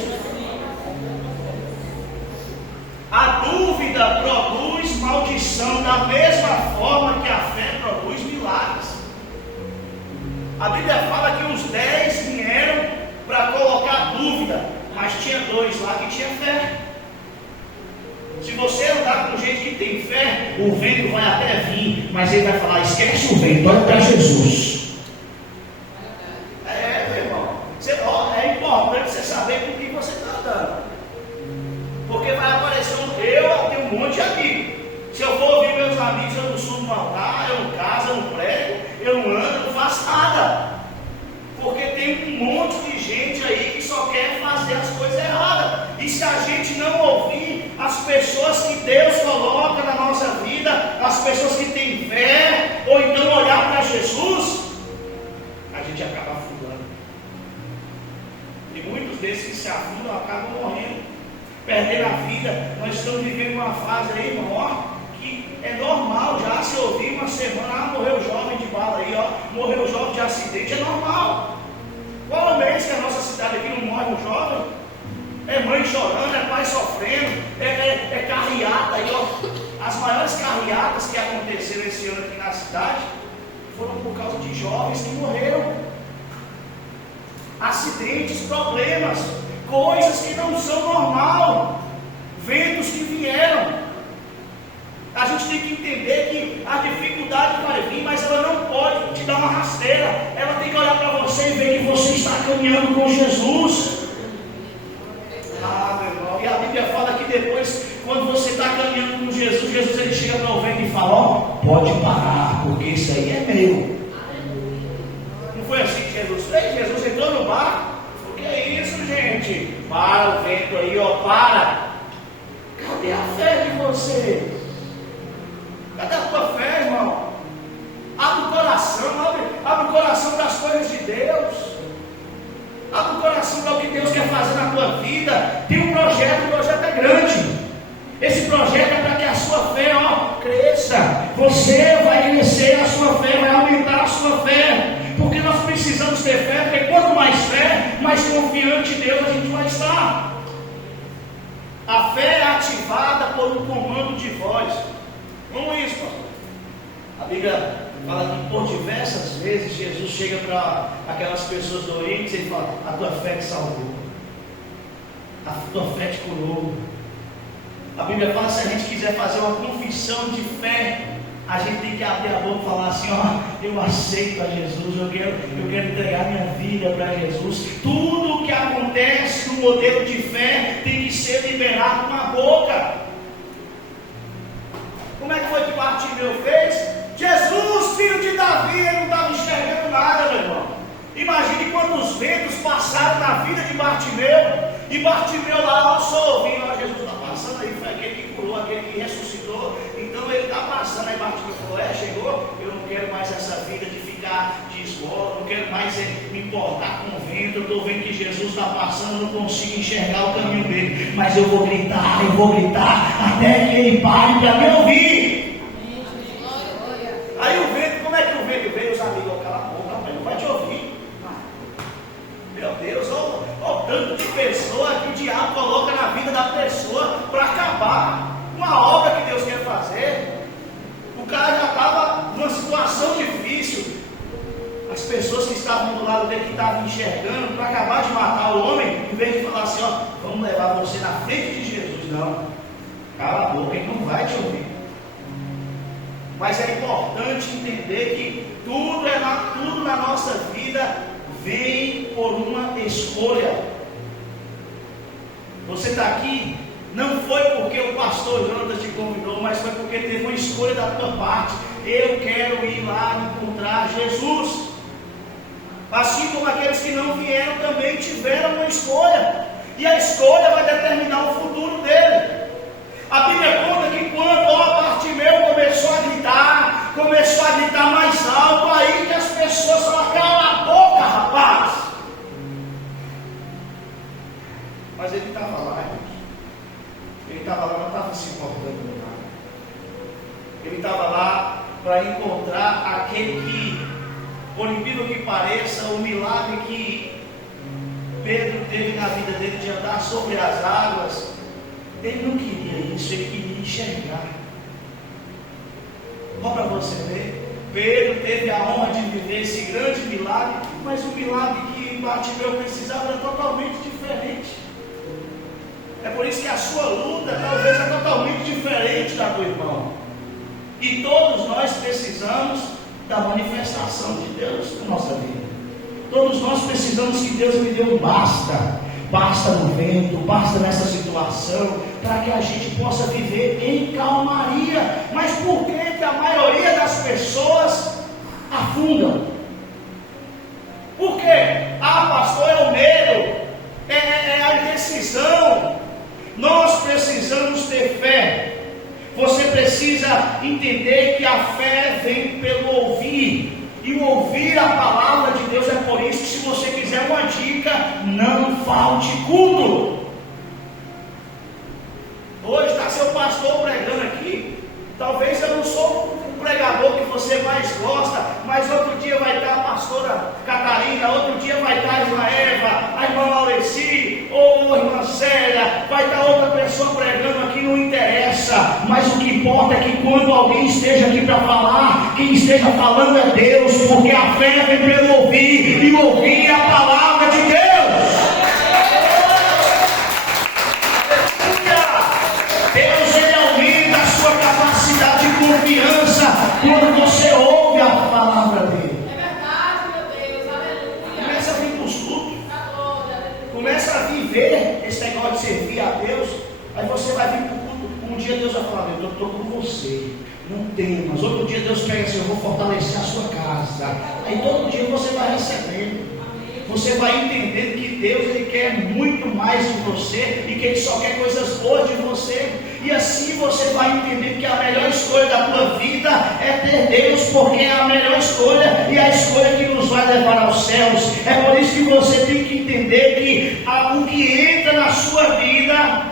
A dúvida produz maldição da mesma forma que a fé produz milagres. A Bíblia fala que os 10 vieram para colocar dúvida, mas tinha 2 lá que tinha fé. Se você andar com gente que tem fé, o vento vai até vir, mas ele vai falar, esquece o vento, olha para Jesus. Meu irmão, é importante você saber com quem você está andando. pessoas que Deus coloca na nossa vida, as pessoas que têm fé, ou então olhar para Jesus, a gente acaba afundando. E muitos desses que se afundam acabam morrendo, perdendo a vida. Nós estamos vivendo uma fase aí, irmão, ó, que é normal já se ouvir uma semana, morreu jovem de bala aí, ó, morreu jovem de acidente, é normal. Qual é o mês que a nossa cidade aqui não morre um jovem? É mãe chorando, é pai sofrendo, é carreata aí, ó. As maiores carreatas que aconteceram esse ano aqui na cidade foram por causa de jovens que morreram. Acidentes, problemas, coisas que não são normal, ventos que vieram. A gente tem que entender que a dificuldade vai vir, mas ela não pode te dar uma rasteira. Ela tem que olhar para você e ver que você está caminhando com Jesus. Ah, meu irmão, e a Bíblia fala que depois, quando você está caminhando com Jesus, Jesus ele chega para o vento e fala, ó, pode parar, porque isso aí é meu. Não foi assim que Jesus fez? Jesus entrou no barco. O que é isso, gente? Para o vento aí, ó, para. Cadê a fé de você? Cadê a tua fé, irmão? Abre o coração, abre o coração para as coisas de Deus. Abre o coração para o que Deus quer fazer na tua vida. Tem um projeto, o projeto é grande. Esse projeto é para que a sua fé, ó, cresça. Você vai crescer a sua fé, vai aumentar a sua fé. Porque nós precisamos ter fé, porque quanto mais fé, mais confiante em Deus a gente vai estar. A fé é ativada por um comando de voz. Como isso, pastor? A Bíblia fala que por diversas vezes Jesus chega para aquelas pessoas doentes e ele fala, a tua fé te salvou, a tua fé te curou. A Bíblia fala que se a gente quiser fazer uma confissão de fé, a gente tem que abrir a boca e falar assim, ó, eu aceito a Jesus, eu quero entregar minha vida para Jesus. Tudo o que acontece no modelo de fé tem que ser liberado na boca. Como é que foi que Bartimeu fez? Jesus, filho de Davi, ele não estava enxergando nada, meu irmão. Imagine quantos ventos passaram na vida de Bartimeu. E Bartimeu lá, só ouvindo, ó, Jesus está passando aí, foi aquele que curou, aquele que ressuscitou. Então ele está passando. Aí Bartimeu falou, chegou, eu não quero mais essa vida de ficar de esmola, não quero mais me importar com o vento. Eu estou vendo que Jesus está passando, eu não consigo enxergar o caminho dele. Mas eu vou gritar até que ele pare para me ouvir. Aí o vento, como é que o vento veio? Os amigos, cala a boca, rapaz, não vai te ouvir. Meu Deus, olha o tanto de pessoa que o diabo coloca na vida da pessoa para acabar uma obra que Deus quer fazer. O cara já estava numa situação difícil. As pessoas que estavam do lado dele, que estavam enxergando, para acabar de matar o homem, em vez de falar assim, ó, vamos levar você na frente de Jesus. Não, cala a boca, ele não vai te ouvir. Mas é importante entender que tudo na nossa vida vem por uma escolha. Você está aqui, não foi porque o pastor Jonas te convidou, mas foi porque teve uma escolha da tua parte. Eu quero ir lá encontrar Jesus. Assim como aqueles que não vieram também tiveram uma escolha. E a escolha vai determinar o futuro dele. A Bíblia conta que quando Bartimeu começou a gritar mais alto, aí que as pessoas falaram, cala a boca, rapaz. Mas ele estava lá, irmãos. Ele estava lá, não estava se importando com nada. Ele estava lá para encontrar aquele que, por incrível que pareça, o milagre que Pedro teve na vida dele de andar sobre as águas, ele não queria isso, ele queria enxergar. Olha para você ver, Pedro teve a honra de viver esse grande milagre, mas o milagre que Bartimeu precisava era totalmente diferente. É por isso que a sua luta talvez é totalmente diferente da do irmão. E todos nós precisamos da manifestação de Deus na nossa vida. Todos nós precisamos que Deus me dê um basta. Basta no vento, basta nessa situação, para que a gente possa viver em calmaria. Mas por que a maioria das pessoas afundam? Por quê? Pastor, é o medo, é a indecisão. Nós precisamos ter ouvir. E ouvir a palavra de Deus é por isso que, se você quiser uma dica, não falte culto. Hoje está seu pastor pregando aqui. Talvez eu não sou o pregador que você mais gosta, mas outro dia vai estar a pastora Catarina, outro dia vai estar a irmã Eva, a irmã Laureci, ou a irmã Célia, vai estar outra pessoa pregando aqui, não interessa. Mas o que importa é que quando alguém esteja aqui para falar, quem esteja falando é Deus, porque a fé vem pelo ouvir, e ouvir a palavra de Deus. Deus, Ele aumenta a sua capacidade de confiança quando você ouve a palavra dele. É verdade, meu Deus, aleluia. Começa a vir para os cultos. Começa a viver esse negócio de servir a Deus. Aí você vai vir para o culto. Um dia Deus vai falar: eu estou com você, não temas. Outro dia Deus pega assim: eu vou fortalecer a sua casa. Aí todo dia você vai recebendo. Você vai entendendo que Deus, Ele quer muito mais de você e que Ele só quer coisas boas de você. E assim você vai entender que a melhor escolha da tua vida é ter Deus, porque é a melhor escolha e a escolha que nos vai levar aos céus. É por isso que você tem que entender que o que entra na sua vida,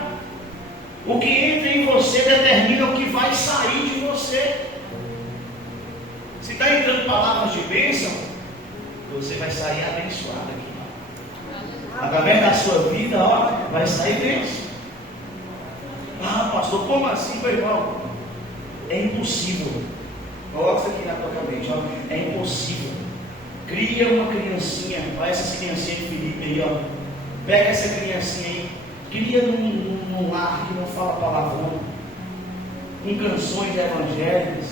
o que entra em você, determina o que vai sair de você. Se está entrando palavras de bênção, você vai sair abençoado aqui. Através da sua vida, vai sair bênção. Ah, pastor, como assim, meu irmão? É impossível. Coloca isso aqui na tua cabeça, é impossível. Cria uma criancinha, olha essas criancinhas de Felipe aí, pega essa criancinha aí, cria num lar que não fala palavrão, com canções evangélicas,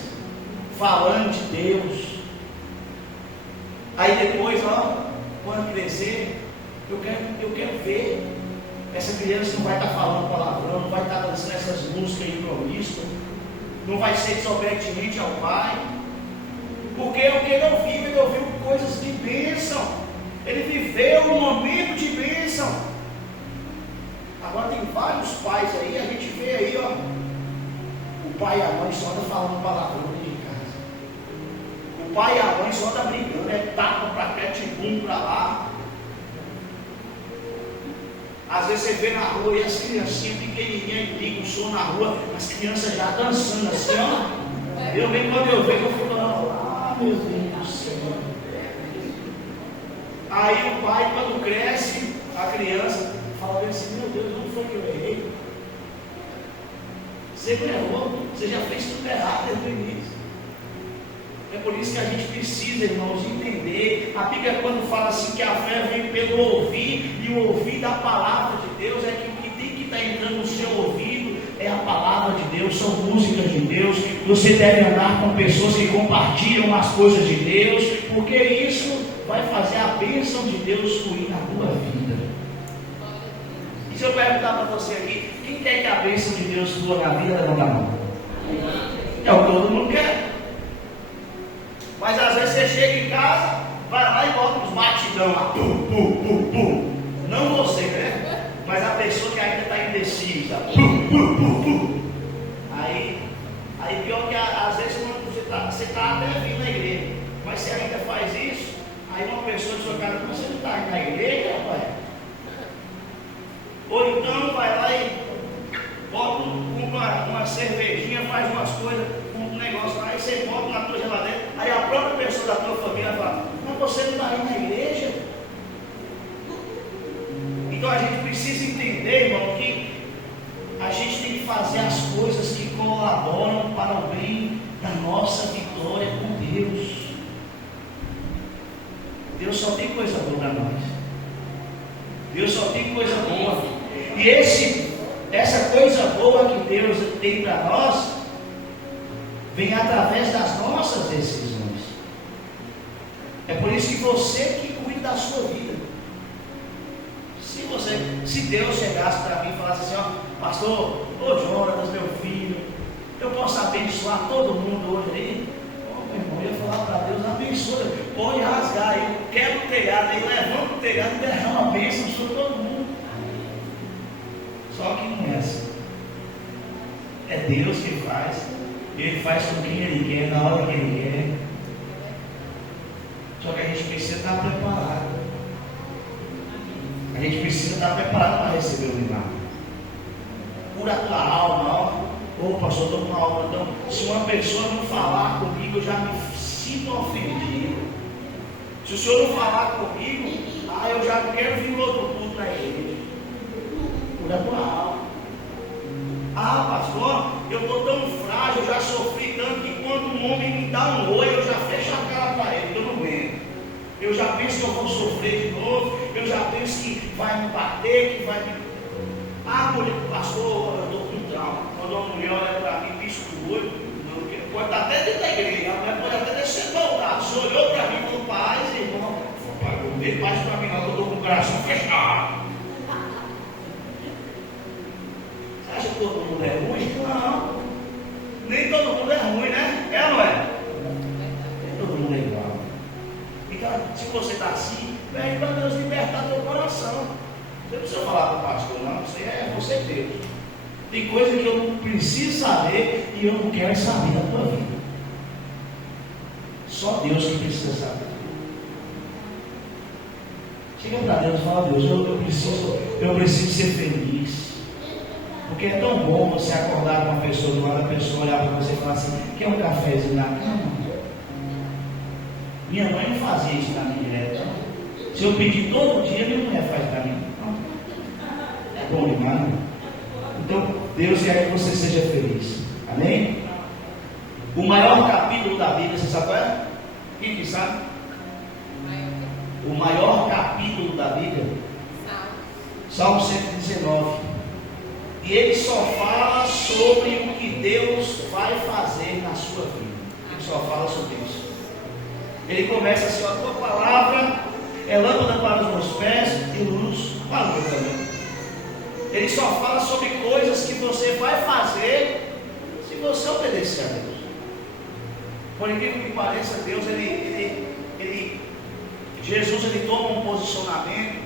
falando de Deus. Aí depois, quando crescer, eu quero ver. Essa criança não vai estar falando palavrão, não vai estar dançando essas músicas improvisas, não vai ser desobediente ao pai, porque o que ele ouviu coisas de bênção, ele viveu um momento de bênção. Agora tem vários pais aí, a gente vê aí, o pai e a mãe só estão falando palavrão dentro de casa. O pai e a mãe só estão brigando, tapa para cá, tibum para lá. Às vezes você vê na rua e as criancinhas pequenininhas ligam o som na rua, as crianças já dançando assim, Eu mesmo quando eu vejo, eu fico lá, meu Deus do céu. Aí o pai, quando cresce, a criança fala assim: meu Deus, não foi que eu errei? Você não errou, você já fez tudo errado desde o início. É por isso que a gente precisa, irmãos, entender. A Bíblia, quando fala assim que a fé vem pelo ouvir, e o ouvir da palavra de Deus, é que o que tem que estar entrando no seu ouvido é a palavra de Deus, são músicas de Deus. Você deve andar com pessoas que compartilham as coisas de Deus, porque isso vai fazer a bênção de Deus fluir na tua vida. E se eu perguntar para você aqui, quem quer que a bênção de Deus flua na vida, levanta a mão. É o que todo mundo quer. Mas às vezes você chega em casa, vai lá e bota uns batidão lá, pum, pum, pum, pum. Não você, né? Mas a pessoa que ainda está indecisa, pum, pum, pum, pum. Aí pior que às vezes quando você está até vindo na igreja, mas você ainda faz isso, aí uma pessoa de sua casa, você não está indo na igreja, rapaz? Ou então vai lá e bota uma cervejinha, faz umas coisas, um negócio lá, aí você bota na tua geladeira, aí a própria pessoa da tua família fala: mas você não está indo na igreja? Então a gente precisa entender, irmão, que a gente tem que fazer as coisas que colaboram para o bem da nossa vitória com Deus. Deus só tem coisa boa para nós. Deus só tem coisa boa. E essa coisa boa que Deus tem para nós vem através das nossas decisões. É por isso que você que cuida da sua vida. Se Deus chegasse para mim e falasse assim: ó, pastor, ô Jonas, meu filho, eu posso abençoar todo mundo hoje aí? Meu irmão, eu ia falar para Deus: abençoa, pode rasgar aí, quebra o telhado aí, levanta o telhado e derrama uma bênção sobre todo mundo. Só que não é assim. É Deus que faz. Ele faz com quem Ele quer, na hora que Ele quer. estar preparado. A gente precisa estar preparado para receber o milagre. Cura a tua alma, ó. Ô pastor, estou com uma alma. Então, se uma pessoa não falar comigo, eu já me sinto ofendido. Se o senhor não falar comigo, eu já não quero vir outro culto na igreja. Cura a tua alma. Pastor, eu estou tão frágil, eu já sofri tanto que quando um homem me dá um oi, eu já fecho a cara para ele, eu não aguento. Eu já penso que eu vou sofrer de novo, eu já penso que vai me bater, que vai me... mulher, pastor, eu estou com trauma. Quando uma mulher olha para mim, bicho do olho, pode estar até dentro da igreja, a mulher pode até descer voltado. Se olhou para mim e falou, paz, irmão, não dê paz para mim não, que eu estou com o coração fechado. Você acha que todo mundo é ruim? Não. Nem todo mundo é ruim, né? É ou não é? Nem todo mundo é igual. Então, se você está assim, pede para Deus libertar teu coração. Você não precisa falar com o pastor, não. Isso é você e Deus. Tem coisa que eu não preciso saber e eu não quero saber da tua vida. Só Deus que precisa saber. Chega para Deus e fala, Deus, eu preciso ser feliz. Porque é tão bom você acordar com uma pessoa do lado, a pessoa olhar para você e falar assim, quer um cafezinho na cama? Minha mãe não fazia isso na minha direto. Se eu pedir todo dia, minha mulher faz para mim. É bom demais. Então, Deus quer que você seja feliz. Amém? O maior capítulo da Bíblia, você sabe qual é? Quem que sabe? O maior capítulo da Bíblia? Salmo 119. E ele só fala sobre o que Deus vai fazer na sua vida. Ele só fala sobre isso. Ele começa assim, a tua palavra é lâmpada para os meus pés e luz para o meu caminho. Ele só fala sobre coisas que você vai fazer se você obedecer a Deus. Por incrível que pareça, Deus, Jesus, ele toma um posicionamento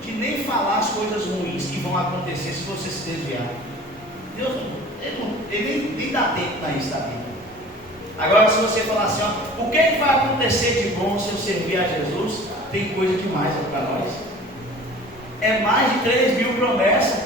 de nem falar as coisas ruins que vão acontecer se você se desviar. Deus, ele nem dá tempo para isso da vida. Agora, se você falar assim, ó, o que vai acontecer de bom se eu servir a Jesus? Tem coisa demais para nós. É mais de 3.000 promessas.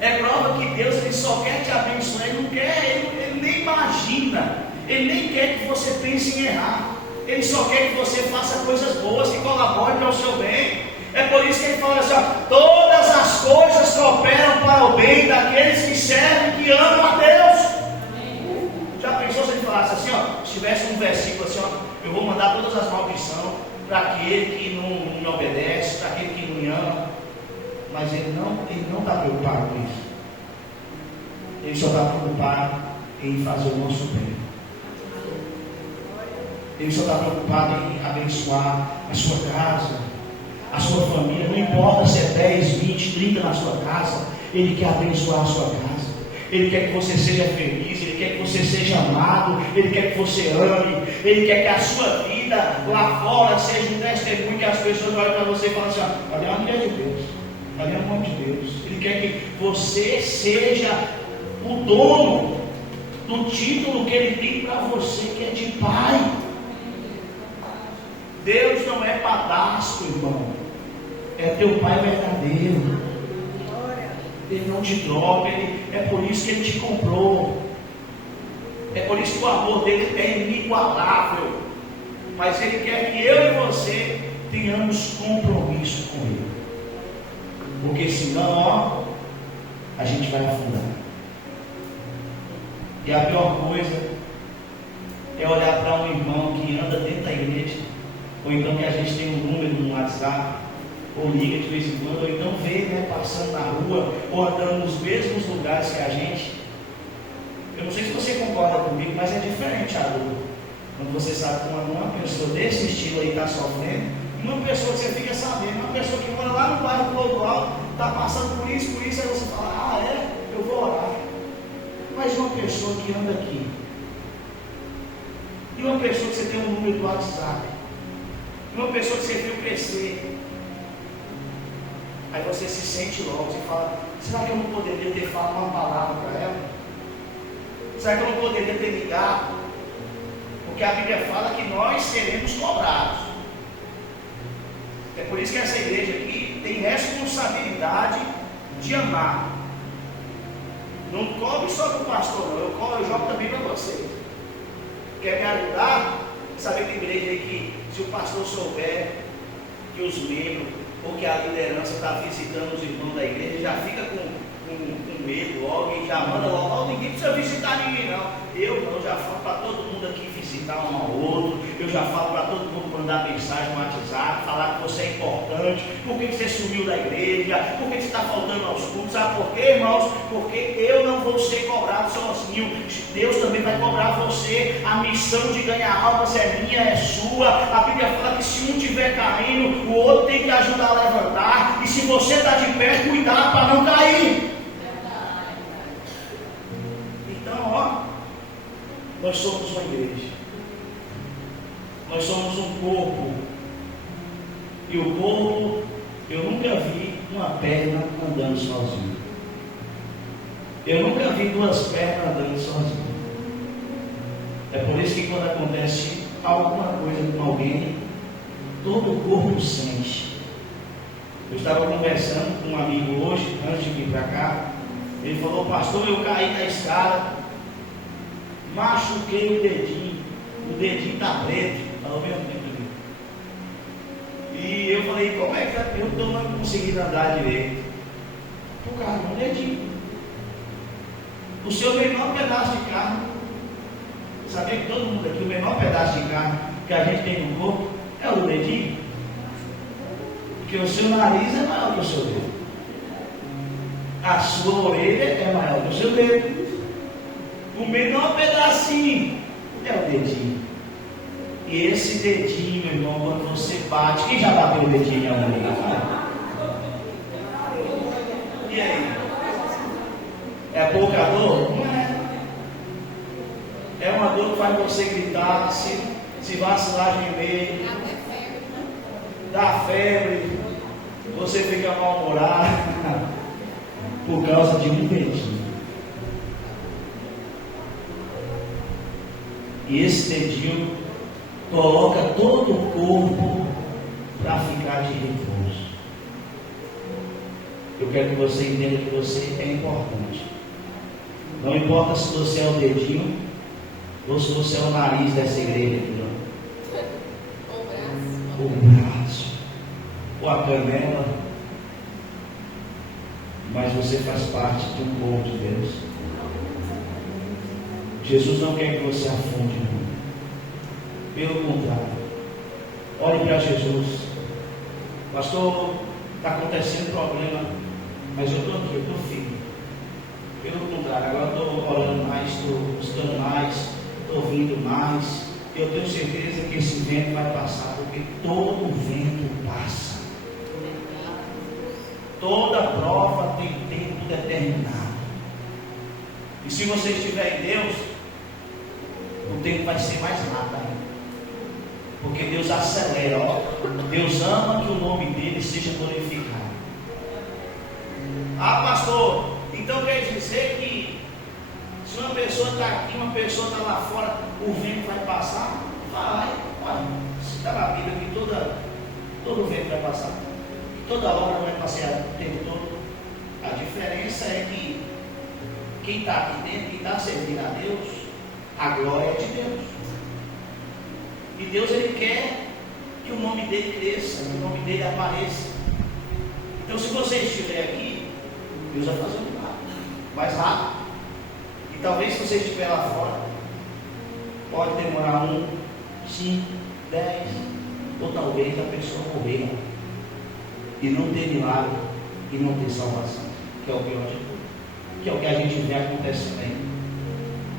É prova que Deus, ele só quer te abençoar. Ele não quer, ele nem imagina. Ele nem quer que você pense em errar. Ele só quer que você faça coisas boas, que colaborem para o seu bem. É por isso que ele fala assim, ó, todas as coisas cooperam para o bem daqueles que servem, que amam a Deus. Já pensou se ele falasse assim, ó, se tivesse um versículo assim, ó, eu vou mandar todas as maldições para aquele que não me obedece, para aquele que não me ama. Mas ele não está preocupado com isso. Ele só está preocupado em fazer o nosso bem. Ele só está preocupado em abençoar a sua casa, a sua família. Não importa se é 10, 20, 30 na sua casa. Ele quer abençoar a sua casa. Ele quer que você seja feliz. Ele quer que você seja amado. Ele quer que você ame. Ele quer que a sua vida lá fora seja um testemunho, que as pessoas olhem para você e falem assim, ó, olha a mulher de Deus, olha o nome de Deus. Ele quer que você seja o dono do título que ele tem para você, que é de pai. Deus não é padastro, irmão. É teu pai verdadeiro. Ele não te droga, é por isso que ele te comprou. É por isso que o amor dele é inigualável. Mas ele quer que eu e você tenhamos compromisso com ele. Porque senão, ó, a gente vai afundar. E a pior coisa é olhar para um irmão que anda dentro da igreja, ou então que a gente tem um número no WhatsApp, ou liga de vez em quando, ou então vê, né, passando na rua, ou andando nos mesmos lugares que a gente. Eu não sei se você concorda comigo, mas é diferente a dor. Quando você sabe que uma pessoa desse estilo aí está sofrendo, e uma pessoa que você fica sabendo, uma pessoa que mora lá no bairro Clodoaldo, está passando por isso, aí você fala, eu vou orar. Mas uma pessoa que anda aqui, e uma pessoa que você tem um número do WhatsApp, e uma pessoa que você viu crescer, aí você se sente logo, você fala, será que eu não poderia ter falado uma palavra para ela? Será que eu não poderia ter ligado? Porque a Bíblia fala que nós seremos cobrados. É por isso que essa igreja aqui tem responsabilidade de amar. Não cobre só do pastor, não. Eu jogo também para você. Quer me ajudar? Saber que igreja aí que, se o pastor souber que os membros ou que a liderança está visitando os irmãos da igreja, já fica com medo logo e já manda logo, ninguém precisa visitar ninguém não. Eu não, já falo para todo mundo aqui visitar um ao outro, eu já falo para todo mundo mandar mensagem no WhatsApp, falar que você é importante, por que você sumiu da igreja, por que você está faltando aos cultos, sabe por quê, irmãos? Porque eu não vou ser cobrado sozinho, Deus também vai cobrar você. A missão de ganhar almas é minha, é sua. A Bíblia fala que se um estiver caindo, o outro tem que ajudar a levantar, e se você está de pé, cuidado para não cair. Nós somos uma igreja, nós somos um corpo, e o corpo, eu nunca vi uma perna andando sozinho, eu nunca vi duas pernas andando sozinho. É por isso que quando acontece alguma coisa com alguém, todo o corpo sente. Eu estava conversando com um amigo hoje, antes de vir para cá, ele falou: pastor, eu caí na escada, machuquei o dedinho está preto, falou mesmo tempo. E eu falei: como é que eu estou não conseguindo andar direito? Por causa do dedinho. O seu menor pedaço de carne, sabia que todo mundo aqui, o menor pedaço de carne que a gente tem no corpo é o dedinho? Porque o seu nariz é maior que o seu dedo, a sua orelha é maior que o seu dedo. O menor pedacinho é o dedinho. E esse dedinho, meu irmão, quando você bate, quem já bateu o dedinho em algum lugar? E aí? É pouca dor? Não é. É uma dor que faz você gritar, se vacilar, gemer, dá febre, você fica mal-humorado por causa de um dedinho. E esse dedinho coloca todo o corpo para ficar de repouso. Eu quero que você entenda que você é importante. Não importa se você é o dedinho ou se você é o nariz dessa igreja aqui, não. O braço, ou a canela, mas você faz parte de um corpo de Deus. Jesus não quer que você afunde no mundo. Pelo contrário, olhe para Jesus. Pastor, está acontecendo problema, mas eu estou aqui, eu estou firme. Pelo contrário, agora estou orando mais, estou buscando mais, estou vindo mais. Eu tenho certeza que esse vento vai passar, porque todo vento passa. Toda prova tem tempo determinado. E se você estiver em Deus, o tempo vai ser mais rápido ainda. Porque Deus acelera, ó. Deus ama que o nome dele seja glorificado. Ah, pastor, então quer dizer que se uma pessoa está aqui, uma pessoa está lá fora, o vento vai passar? Vai. Se está na Bíblia que todo vento vai passar. Toda hora vai passear o tempo todo. A diferença é que quem está aqui dentro, quem está servindo a Deus, a glória é de Deus. E Deus, Ele quer que o nome dele cresça, que o nome dele apareça. Então, se você estiver aqui, Deus vai fazer um milagre mais rápido. E talvez, se você estiver lá fora, pode demorar 1, 5, 10, ou talvez a pessoa morrer e não ter milagre e não ter salvação, que é o pior de tudo, que é o que a gente vê acontecendo aí.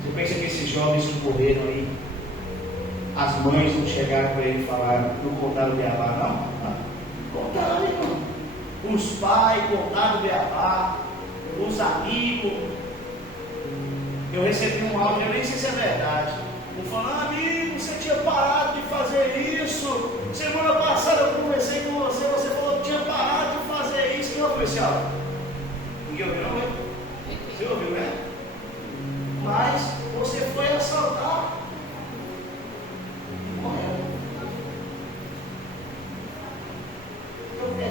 Você pensa que esses jovens que morreram aí, as mães não chegaram para ele e falaram, não contaram o beabá, não? Contaram, irmão. Os pais contaram o beabá, os amigos. Eu recebi um áudio, eu nem sei se é verdade. Um falando: amigo, você tinha parado de fazer isso. Semana passada eu conversei com você, você falou que tinha parado de fazer isso. Quem ouviu esse áudio? Ninguém ouviu, não, né? Você ouviu, né? Mas você foi assaltar.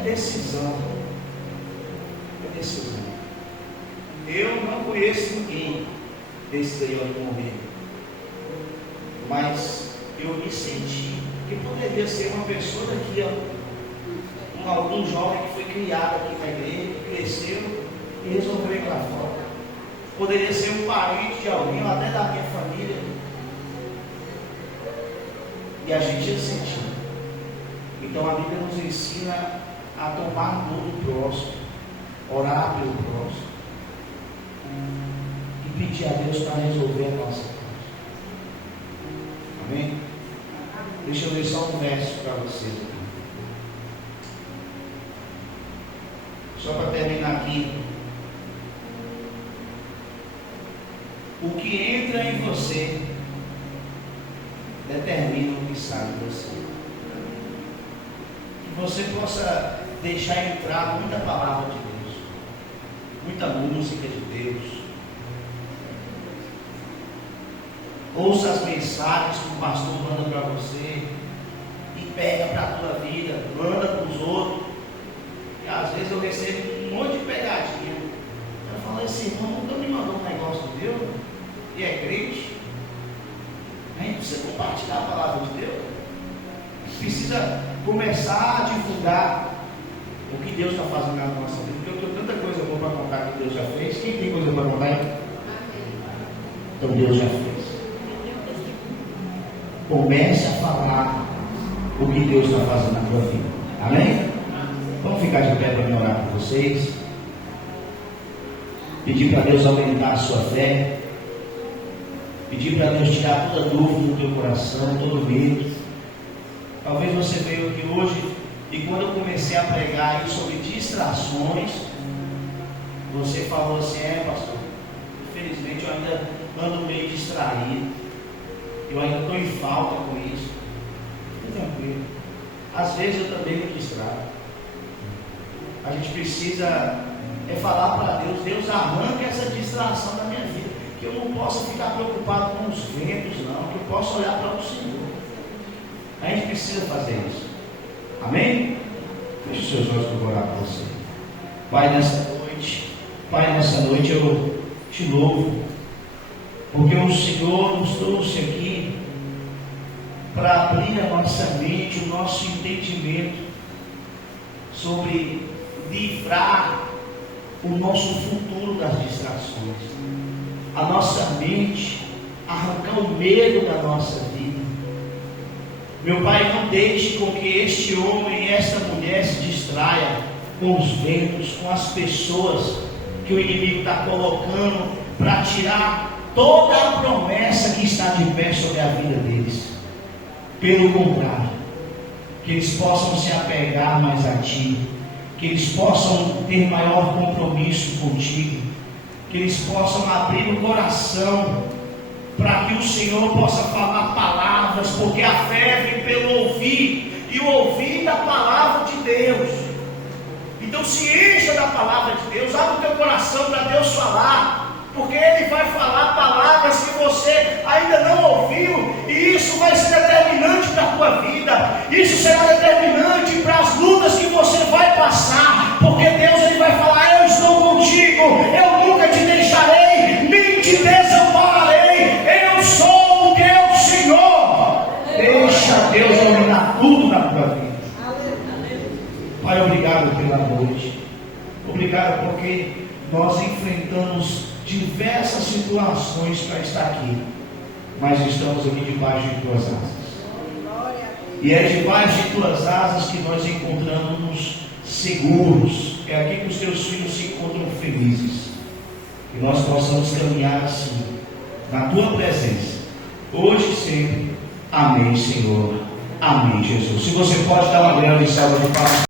decisão. É decisão. Eu não conheço ninguém desse aí que morreu. Mas eu me senti que poderia ser uma pessoa daqui, algum jovem que foi criado aqui na igreja, que cresceu e resolveu ir lá fora. Poderia ser um parente de alguém, ou até da minha família. E a gente ia sentir. Então a Bíblia nos ensina a tomar dor do próximo, orar pelo próximo e pedir a Deus para resolver a nossa causa. Amém? Deixa eu ler só um verso para vocês aqui. Só para terminar aqui. O que entra em você determina o que sai de você. Que você possa deixar entrar muita palavra de Deus, muita música de Deus. Ouça as mensagens que o pastor manda para você e pega para a tua vida, manda para os outros. E às vezes eu recebo um monte de pegadinha. Eu falo, esse irmão nunca me mandou um negócio de Deus e é crente. A gente precisa compartilhar a palavra de Deus. A gente precisa começar a divulgar o que Deus está fazendo na nossa vida. Porque eu tenho tanta coisa boa para contar que Deus já fez. Quem tem coisa para contar aí? Então Deus já fez. Comece a falar o que Deus está fazendo na tua vida. Amém? Vamos ficar de pé para me orar por vocês. Pedir para Deus aumentar a sua fé. Pedir para Deus tirar toda dúvida do teu coração, todo medo. Talvez você veio aqui hoje e quando eu comecei a pregar aí sobre distrações, você falou assim, pastor, infelizmente eu ainda ando meio distraído. Eu ainda estou em falta com isso. Fique tranquilo. Às vezes eu também me distraio. A gente precisa falar para Deus, Deus arranca essa distração da minha vida. Que eu não possa ficar preocupado com os ventos, não. Que eu possa olhar para o Senhor. A gente precisa fazer isso. Amém? Feche os seus olhos para orar para você. Pai, nessa noite eu te louvo. Porque o Senhor nos trouxe aqui para abrir a nossa mente, o nosso entendimento sobre livrar o nosso futuro das distrações. A nossa mente, arrancar o medo da nossa vida. Meu Pai, não deixe com que este homem e esta mulher se distraia com os ventos, com as pessoas que o inimigo está colocando para tirar toda a promessa que está de pé sobre a vida deles. Pelo contrário, que eles possam se apegar mais a Ti, que eles possam ter maior compromisso contigo, que eles possam abrir o coração para que o Senhor possa falar palavras, porque a fé vem pelo ouvir, e o ouvir da palavra de Deus. Então se encha da palavra de Deus, abre o teu coração para Deus falar, porque Ele vai falar palavras que você ainda não ouviu, e isso vai ser determinante para a tua vida, isso será determinante para as lutas que você vai passar, porque Deus Ele vai falar, eu estou contigo, eu nunca te deixarei, nem te desampararei, eu sou o teu Senhor. Deixa Deus dominar tudo na tua vida. Pai, obrigado pela noite, obrigado porque nós enfrentamos diversas situações para estar aqui, mas estamos aqui debaixo de tuas asas, e é debaixo de tuas asas que nós encontramos seguros, é aqui que os teus filhos se encontram felizes, e nós possamos caminhar assim, na tua presença, hoje e sempre. Amém, Senhor, amém, Jesus. Se você pode dar uma grande salva de palmas.